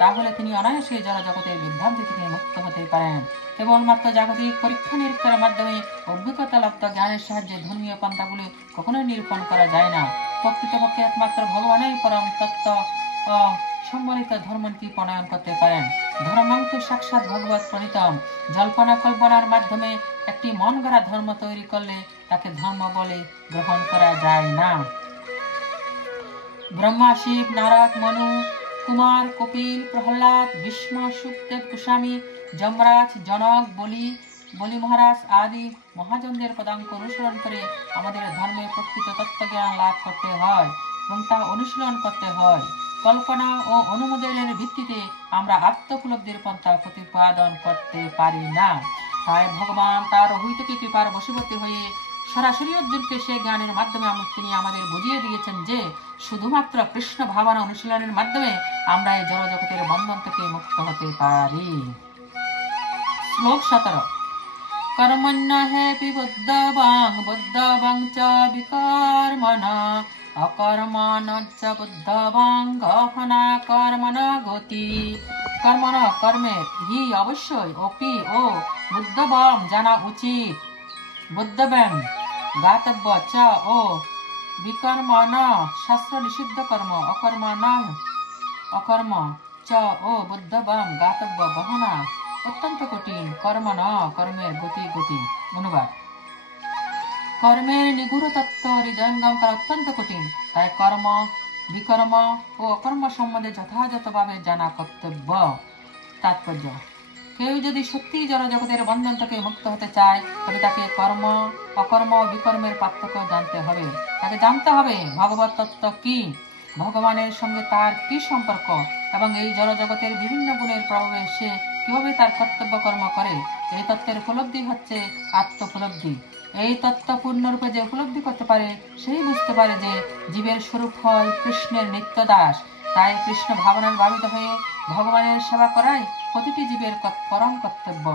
তাহলে তিনি অনায়াসে জড়জগতের বিভ্রান্তি থেকে মুক্ত হতে পারেন। কেবলমাত্র জাগতিক পরীক্ষা নিরীক্ষার মাধ্যমে অভিজ্ঞতা লাভ্য জ্ঞানের সাহায্যে ধর্মীয় পন্থাগুলি কখনোই নিরূপণ করা যায় না। প্রকৃতপক্ষে একমাত্র ভগবানের পরম তত্ত্ব সম্বলিত ধর্মনীতি প্রণয়ন করতে পারেন। ধর্মাংশ সাক্ষাৎ ভগবত প্রণীতম। জল্পনা কল্পনার মাধ্যমে একটি মন গড়া ধর্ম তৈরি করলে তাকে ধর্ম বলে গ্রহণ করা যায় না। ব্রহ্মা, শিব, নারদ, মনু, কুমার, কপিল, প্রহ্লাদ, ভীষ্ম, সুখদেব গোস্বামী, যমরাজ, জনক, বলি মহারাজ আদি মহাজনদের পদাঙ্ক অনুসরণ করে আমাদের ধর্মের প্রকৃত তত্ত্বজ্ঞান লাভ করতে হয় এবং তা অনুশীলন করতে হয়। কল্পনা ও অনুমোদনের ভিত্তিতে আমরা আত্মোপলব্ধির পন্থা প্রতিপাদন করতে পারি না। তাই ভগবান তার অহৈতুকী কৃপার বশবর্তী হয়ে সরাসরি অর্জুনকে সেই জ্ঞানের মাধ্যমে তিনি আমাদের বুঝিয়ে দিয়েছেন যে শুধুমাত্র কৃষ্ণ ভাবনা অনুশীলনের মাধ্যমে আমরা এই জড়জগতের বন্ধন থেকে মুক্ত হতে পারি। শ্লোক 17। कर्मण्येऽपि बुद्धवां च विकर्मणा अकर्मण्यश्च बुद्धवां गहना कर्मणा गति। কর্মণ কর্মের হি অবশ্যই অপি ও বুদ্ধবাম জানা উচিত, বুদ্ধব্যাম গাতব্য চ ও বিকর্মণ শাস্ত্র নিষিদ্ধ কর্ম অকর্ম চ ও বুদ্ধবাম গাতব্য গহনা অত্যন্ত কঠিন। কর্ম ন কর্মের গতি। অনুবাদ: কর্মের নিগূঢ় তত্ত্ব হৃদয়ঙ্গম করা অত্যন্ত কঠিন, তাই কর্ম বিকর্ম ও অকর্ম সম্বন্ধে যথাযথভাবে জানা কর্তব্য। তাৎপর্য: কেউ যদি সত্যি জড়জগতের বন্ধন থেকে মুক্ত হতে চায় তবে তাকে কর্ম অকর্ম ও বিকর্মের পার্থক্য জানতে হবে। তাকে জানতে হবে ভগবত তত্ত্ব কি, ভগবানের সঙ্গে তার কি সম্পর্ক এবং এই জড়জগতের বিভিন্ন গুণের প্রভাবে সে কিভাবে তার কর্তব্য কর্ম করে। এই তত্ত্বের উপলব্ধি হচ্ছে আত্মোপলব্ধি। এই তত্ত্ব পূর্ণরূপে যে উপলব্ধি করতে পারে সেই বুঝতে পারে যে জীবের স্বরূপ হয় কৃষ্ণের নিত্য দাস। তাই কৃষ্ণ ভাবনার ভাবিত হয়ে ভগবানের সেবা করাই প্রতিটি জীবের পরম কর্তব্য।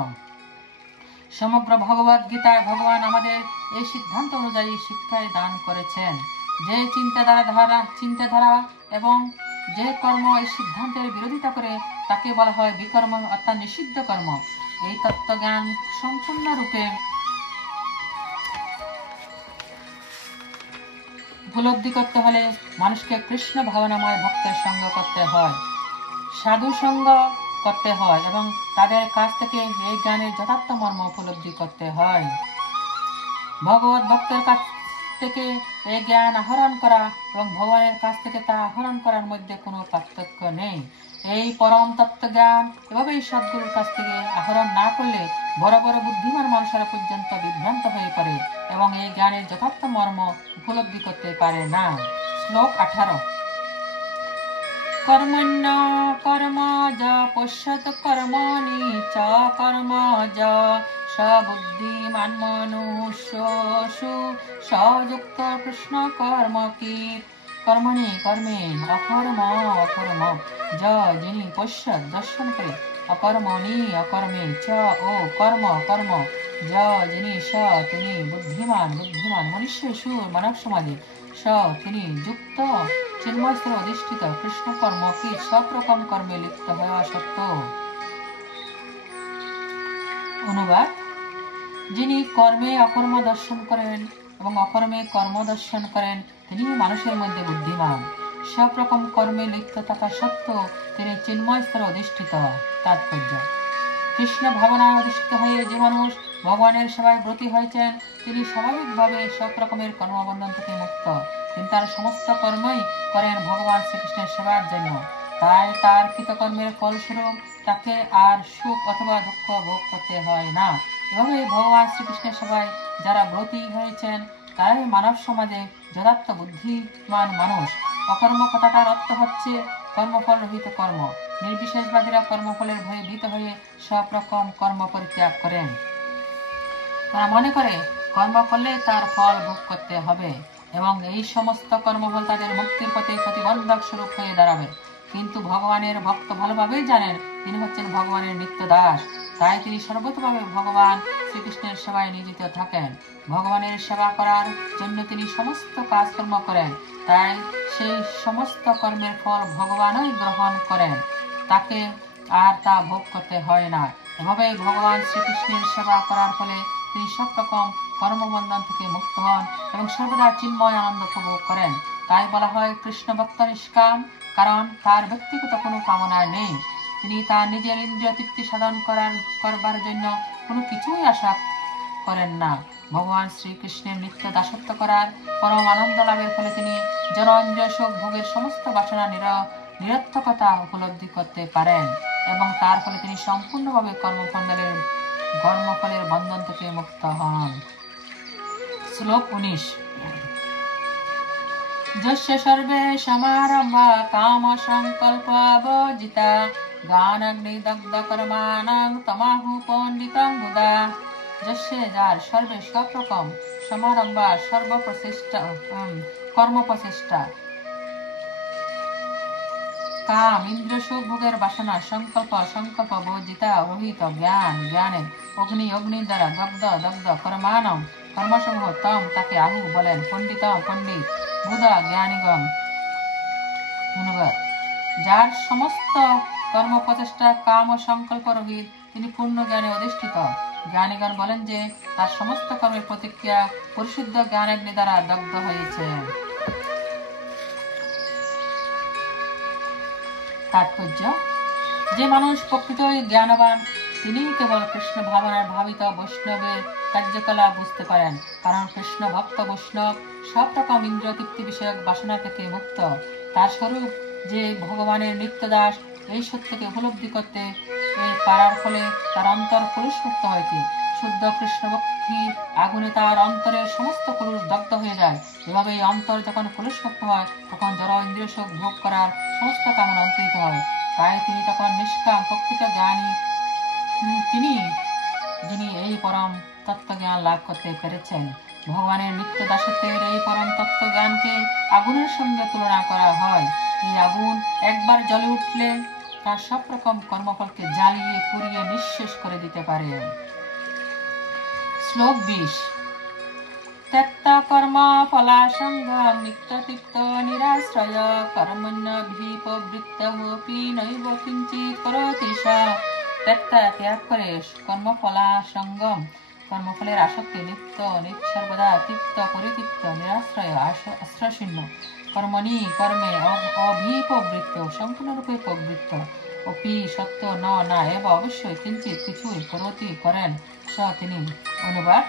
সমগ্র ভগবত গীতায় ভগবান আমাদের এই সিদ্ধান্ত অনুযায়ী শিক্ষায় দান করেছেন। যে চিন্তাধারা এবং যে কর্ম এই সিদ্ধান্তের বিরোধিতা করে তাকে বলা হয় বিকর্ম অর্থাৎ নিষিদ্ধ কর্ম। এই তত্ত্বজ্ঞান সম্পূর্ণরূপে উপলব্ধি করতে হলে মানুষকে কৃষ্ণ ভাবনাময় ভক্তের সঙ্গ করতে হয়, সাধু সঙ্গ করতে হয় এবং তাদের কাছ থেকে এই জ্ঞানের যথার্থ মর্ম উপলব্ধি করতে হয়। ভগবত ভক্তের কাছ থেকে এই জ্ঞান আহরণ করা এবং ভগবানের কাছ থেকে তা আহরণ করার মধ্যে কোনো পার্থক্য নেই। এই পরম তত্ত্ব জ্ঞান এভাবেই সদ্গুরুর কাছ থেকে আহরণ না করলে বড় বড় বুদ্ধিমান মানুষেরা পর্যন্ত বিভ্রান্ত হয়ে পড়ে এবং এই জ্ঞানের যথার্থ মর্ম উপলব্ধি করতে পারে না। শ্লোক 18। কর্মণ্য কর্মজ পশ্যত কর্মণি চ কর্মজ সবুদ্ধিমান মনুষ্যসু সযুক্ত কৃষ্ণ কর্মকীট। কর্মণি কর্মে অকর্ম য যিনি পশ্যত দর্শন করে, অকর্মণি অকর্মে চ ও কর্ম য যিনি স তিনি বুদ্ধিমান মনুষ্যসু মানব সমাজে স তিনি যুক্ত চিন্ময়স্ত্র অধিষ্ঠিত কৃষ্ণ কর্মকীট সব রকম কর্মে লিপ্ত হওয়া সত্ত্বেও। অনুবাদ: যিনি কর্মে অকর্ম দর্শন করেন এবং অকর্মে কর্ম দর্শন করেন তিনি মানুষের মধ্যে বুদ্ধিমান। সব রকম কর্মে লিপ্ত থাকা সত্ত্বেও তিনি চিন্ময় স্তরে অধিষ্ঠিত। তাৎপর্য: কৃষ্ণ ভাবনায় অধিষ্ঠিত হয়ে যে মানুষ ভগবানের সেবায় ব্রতী হয়েছেন তিনি স্বাভাবিকভাবে সব রকমের কর্মবন্ধন থেকে মুক্ত। তিনি তার সমস্ত কর্মই করেন ভগবান শ্রীকৃষ্ণের সেবার জন্য। তাই তার কৃতকর্মের ফলস্বরূপ তাকে আর সুখ অথবা দুঃখ ভোগ করতে হয় না। এভাবে ভগবান শ্রীকৃষ্ণের সেবায় যারা ব্রতী হয়েছেন তারাই মানব সমাজে যথার্থ বুদ্ধিমান মানুষ। অকর্ম কথাটার অর্থ হচ্ছে কর্মফল রহিত কর্ম। নির্বিশেষবাদীরা কর্মফলের ভয়ে ভীত হয়ে সব রকম কর্ম পরিত্যাগ করেন। তারা মনে করে কর্ম করলে তার ফল ভোগ করতে হবে এবং এই সমস্ত কর্মফল তাদের মুক্তির পথে প্রতিবন্ধক স্বরূপ হয়ে দাঁড়াবে। কিন্তু ভগবানের ভক্ত ভালোভাবেই জানেন তিনি হচ্ছেন ভগবানের নিত্য দাস। তাই তিনি সর্বতভাবে ভগবান শ্রীকৃষ্ণের সেবায় নিয়োজিত থাকেন। ভগবানের সেবা করার জন্য তিনি সমস্ত কাজকর্ম করেন। তাই সেই সমস্ত কর্মের ফল ভগবানই গ্রহণ করেন, তাকে আর তা ভোগ করতে হয় না। এভাবে ভগবান শ্রীকৃষ্ণের সেবা করার ফলে তিনি সব রকম কর্মবন্ধন থেকে মুক্ত হন এবং সর্বদা চিন্ময় আনন্দ উপভোগ করেন। তাই বলা হয় কৃষ্ণ ভক্ত নিষ্কাম, কারণ তার ব্যক্তিগত কোনো কামনা নেই। তিনি তার নিজের ইন্দ্রিয় তৃপ্তি সাধন করবার জন্য কোনো কিছুই আশা করেন না। ভগবান শ্রীকৃষ্ণের নিত্য দাসত্ব করার পরম আনন্দ লাভের ফলে তিনি জনইন্দ্রিয় সুখ ভোগের সমস্ত বাসনা নিরর্থকতা উপলব্ধি করতে পারেন এবং তার ফলে তিনি সম্পূর্ণভাবে কর্মফলের বন্ধন থেকে মুক্ত হন। শ্লোক 19। যস্য সর্বে সমারম্ভা কাম সংকল্প অবজিতা গানাগ্নিদগ্ধ কর্মাণং তমাহু পণ্ডিতং বুধা। যস্যে যার সর্বে সব রকম সমারম্ভা সর্বপ্রচেষ্টা কর্মপ্রচেষ্টা কাম ইন্দ্র সুখ ভোগের বাসনা সংকল্প বর্জিতা রহিত জ্ঞান জ্ঞানে অগ্নি দ্বারা দগ্ধ কর্মানম কর্মসমূহ তম তাকে আহু বলেন পণ্ডিত বুধা জ্ঞানীগণ অনুবাদ। যার সমস্ত কর্ম প্রচেষ্টা কাম ও সংকল্প রহিত, তিনি পূর্ণ জ্ঞানে অধিষ্ঠিত। জ্ঞানীগণ বলেন যে তার সমস্ত কর্মের প্রতিক্রিয়া পরিশুদ্ধ জ্ঞানাগ্নি দ্বারা দগ্ধ হয়েছে। তাৎপর্য: যে মানুষ প্রকৃতই জ্ঞানবান, তিনি কেবল কৃষ্ণ ভাবনার ভাবিত বৈষ্ণবের কার্যকলাপ বুঝতে পারেন। কারণ কৃষ্ণ ভক্ত বৈষ্ণব সব রকম ইন্দ্রিয় তৃপ্তি বিষয়ক বাসনা থেকে মুক্ত। তার স্বরূপ যে ভগবানের নিত্যদাস, এই সত্যকে উপলব্ধি করতে পারার ফলে তার অন্তর কলুষমুক্ত হয়েছে। শুদ্ধ কৃষ্ণ ভক্তি আগুনে তার অন্তরের সমস্ত কলুষ দগ্ধ হয়ে যায়। এভাবে এই অন্তর যখন কলুষমুক্ত হয়, তখন জড় ইন্দ্রিয় সুখ ভোগ করার সমস্ত কামনা অন্তরিত হয়। তাই তিনি তখন নিষ্কাম প্রকৃত জ্ঞানী, যিনি এই পরম তত্ত্বজ্ঞান লাভ করতে পেরেছেন। ভগবানের নিত্য দাসত্বের এই পরম তত্ত্ব জ্ঞানকে আগুনের সঙ্গে তুলনা করা হয়। এই আগুন একবার জ্বলে উঠলে তার সব রকম কর্মফলকে জ্বালিয়ে পুড়িয়ে নিঃশেষ করে দিতে পারে। শ্লোক 20। त्यक्ता कर्म फलासंग नित्य तृप्त निराश्रय कर्मण्यभिप्रवृत्तोऽपि नैव किञ्चित् करोति सा। त्यक्ता ত্যাগ করে কর্মফলাসঙ্গম কর্মফলের আসক্তি নিত্য সর্বদা তৃপ্ত পরিতৃপ্ত নিরাশ্রয় আশ্রয়শূন্য কর্মণি কর্মে অভিপ্রবৃত্ত সম্পূর্ণরূপে প্রবৃত্ত অপি সত্য না এব অবশ্যই কিঞ্চিত কিছুই করতি করেন স তিনি। অনুবাদ: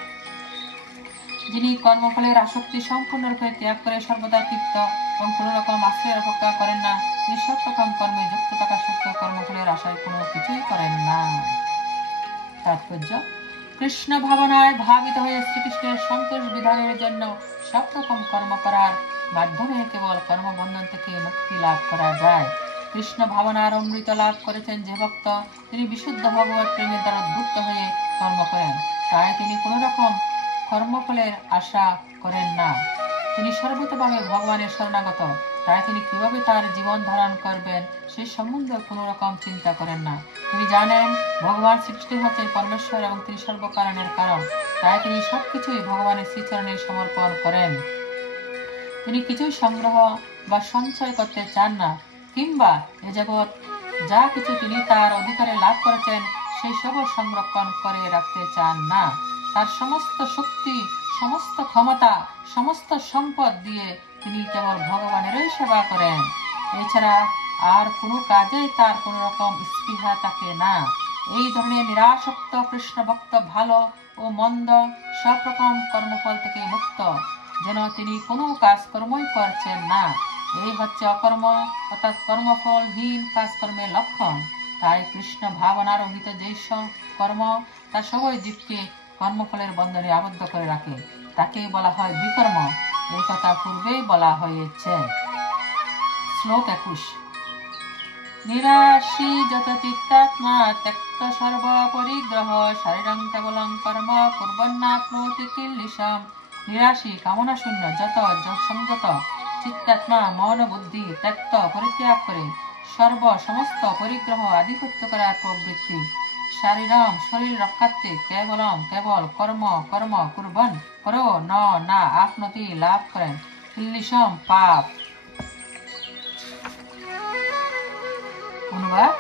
যিনি কর্মফলের আসক্তি সম্পূর্ণরূপে ত্যাগ করে সর্বদা তৃপ্ত এবং কোন রকম আশ্রয়ের অপেক্ষা করেন না, তিনি সব রকম কর্মে যুক্ত থাকা সত্ত্বেও কর্মফলের আশায় কোনো কিছুই করেন না। তাৎপর্য: কৃষ্ণ ভাবনায় ভাবিত হয়ে শ্রীকৃষ্ণের সন্তোষ বিধানের জন্য সব রকম কর্ম করার মাধ্যমে কেবল কর্মবন্ধন থেকে মুক্তি লাভ করা যায়। কৃষ্ণ ভাবনার অমৃত লাভ করেছেন যে ভক্ত, তিনি বিশুদ্ধ ভগবত প্রেমের দ্বারা উদ্বুদ্ধ হয়ে কর্ম করেন। তাই তিনি কোন রকম কর্মফলের আশা করেন না। তিনি সর্বতভাবে ভগবানের শরণাগত। তাই তিনি কিভাবে তার জীবন ধারণ করবেন সেই সম্বন্ধে কোন রকম চিন্তা করেন না। তিনি জানেন ভগবান শ্রীকৃষ্ণ হচ্ছেন পরমেশ্বর এবং তিনি সর্বকারণের কারণ। তাই তিনি সবকিছুই ভগবানের শ্রীচরণে সমর্পণ করেন। তিনি কিছুই সংগ্রহ বা সঞ্চয় করতে চান না, কিংবা এ জগৎ যা কিছু তিনি তার অধিকারে লাভ করেছেন সেই সব সংরক্ষণ করে রাখতে চান না। তার সমস্ত শক্তি, সমস্ত ক্ষমতা, সমস্ত সম্পদ দিয়ে তিনি কেবল ভগবানেরই সেবা করেন। এছাড়া আর কোনো কাজেই তার কোন রকম স্পৃহা থাকে না। এই ধরনের নিরাসক্ত কৃষ্ণ ভক্ত ভালো ও মন্দ সব রকম কর্মফল থেকে মুক্ত, যেন তিনি কোনো কাজকর্মই করছেন না। এই হচ্ছে অকর্ম অর্থাৎ কর্মফলহীন কাজকর্মের লক্ষণ। তাই কৃষ্ণ ভাবনার রহিত যেই কর্ম তা সবই জীবকে কর্মফলের বন্ধনে আবদ্ধ করে রাখে, তাকে বলা হয় বিকর্ম। এই কথা পূর্বেই বলা হয়েছে। শ্লোক 21। নিরাশী যত চিত্তাত্মা ত্যক্ত সর্ব পরিগ্রহ শরীরং কেবলং কর্ম কুর্বন্নাপ্নোতি কিল্লিশম। নিরাশী কামনা শূন্য যত সংযত চিত্তাত্মা মন বুদ্ধি ত্যক্ত পরিত্যাগ করে সমস্ত পরিগ্রহ আধিপত্য করার প্রবৃত্তি শারীরম শরীর রক্ষার্থে কেবল কর্ম কুর্বন করো না আপনতি লাভ করেন কিল্লিশম পাপ। অনুবাদ: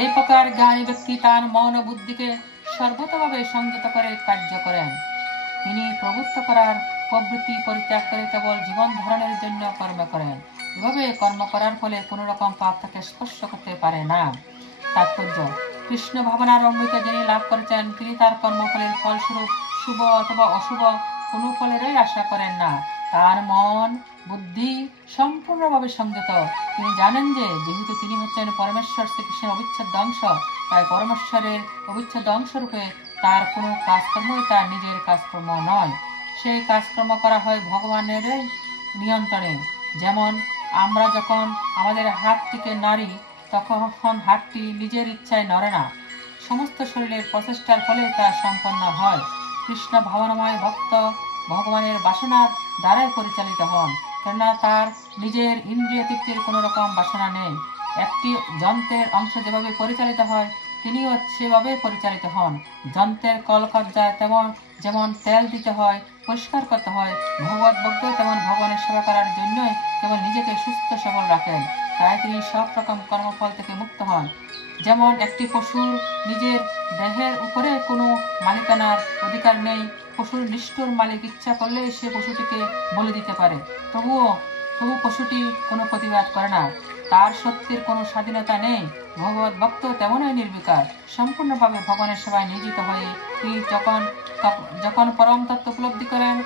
এই প্রকার জ্ঞানী ব্যক্তি তার মন বুদ্ধিকে সর্বতভাবে সংযত করে কার্য করেন। তিনি প্রভুত্ব করার প্রবৃত্তি পরিত্যাগ করে কেবল জীবন ধারণের জন্য কর্ম করেন। এভাবে কর্ম করার ফলে কোন রকম পাপ তাকে স্পর্শ করতে পারে না। তাৎপর্য: কৃষ্ণ ভাবনার অমৃত যিনি লাভ করেছেন, তিনি তার কর্মফলের ফলস্বরূপ শুভ অথবা অশুভ কোনো ফলেরই আশা করেন না। তার মন বুদ্ধি সম্পূর্ণভাবে সংযত। তিনি জানেন যে যেহেতু তিনি হচ্ছেন পরমেশ্বর শ্রীকৃষ্ণের অবিচ্ছেদ্য অংশ, তাই পরমেশ্বরের অবিচ্ছেদ্য অংশ রূপে তার কোনো কাজকর্মই তার নিজের কাজকর্ম নয়। সেই কাজকর্ম করা হয় ভগবানের নিয়ন্ত্রণে। যেমন আমরা যখন আমাদের হাতটিকে নাড়ি, তখন হাতটি নিজের ইচ্ছায় নড়ে না। সমস্ত শরীরের প্রচেষ্টার ফলে তা সম্পন্ন হয়। কৃষ্ণ ভাবনাময় ভক্ত ভগবানের বাসনার দ্বারাই পরিচালিত হন, কেননা তার নিজের ইন্দ্রিয় তৃপ্তির কোনো রকম বাসনা নেই। একটি যন্ত্রের অংশ যেভাবে পরিচালিত হয়, তিনিও সেভাবে পরিচালিত হন। যন্ত্রের কলকব্জায় যেমন তেল দিতে হয়, পরিষ্কার করতে হয়, ভগবত ভক্ত তেমন ভগবানের সেবা করার জন্যই কেবল নিজেকে সুস্থ সবল রাখেন। তাই তিনি সব রকম কর্মফল থেকে মুক্ত হন। যেমন একটি পশুর নিজের দেহের উপরে কোনো মালিকানার অধিকার নেই। পশুর নিষ্ঠুর মালিক ইচ্ছা করলেই সে পশুটিকে বলি দিতে পারে, তবু পশুটি কোনো প্রতিবাদ করে না। তার সত্যের কোনো স্বাধীনতা নেই। ভগবত ভক্ত তেমনই নির্বিকার, সম্পূর্ণভাবে ভগবানের সেবায় নিয়োজিত হয়ে তিনি যখন পরম তত্ত্ব উপলব্ধি করেন,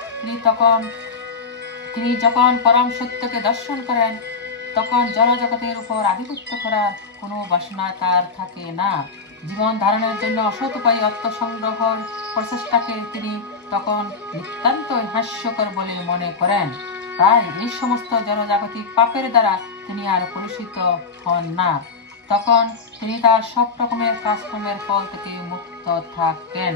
তিনি যখন পরম সত্যকে দর্শন করেন, তখন জড়জগতের উপর আধিপত্য করার কোনো বাসনা তার থাকে না। জীবন ধারণের জন্য অসৎ উপায়ে অর্থ সংগ্রহের প্রচেষ্টাকে তিনি তখন নিতান্তই হাস্যকর বলে মনে করেন। তাই এই সমস্ত জড়জাগতিক পাপের দ্বারা তিনি আর কলুষিত হন না। তখন তিনি তার সব রকমের কাজকর্মের ফল থেকে মুক্ত থাকেন।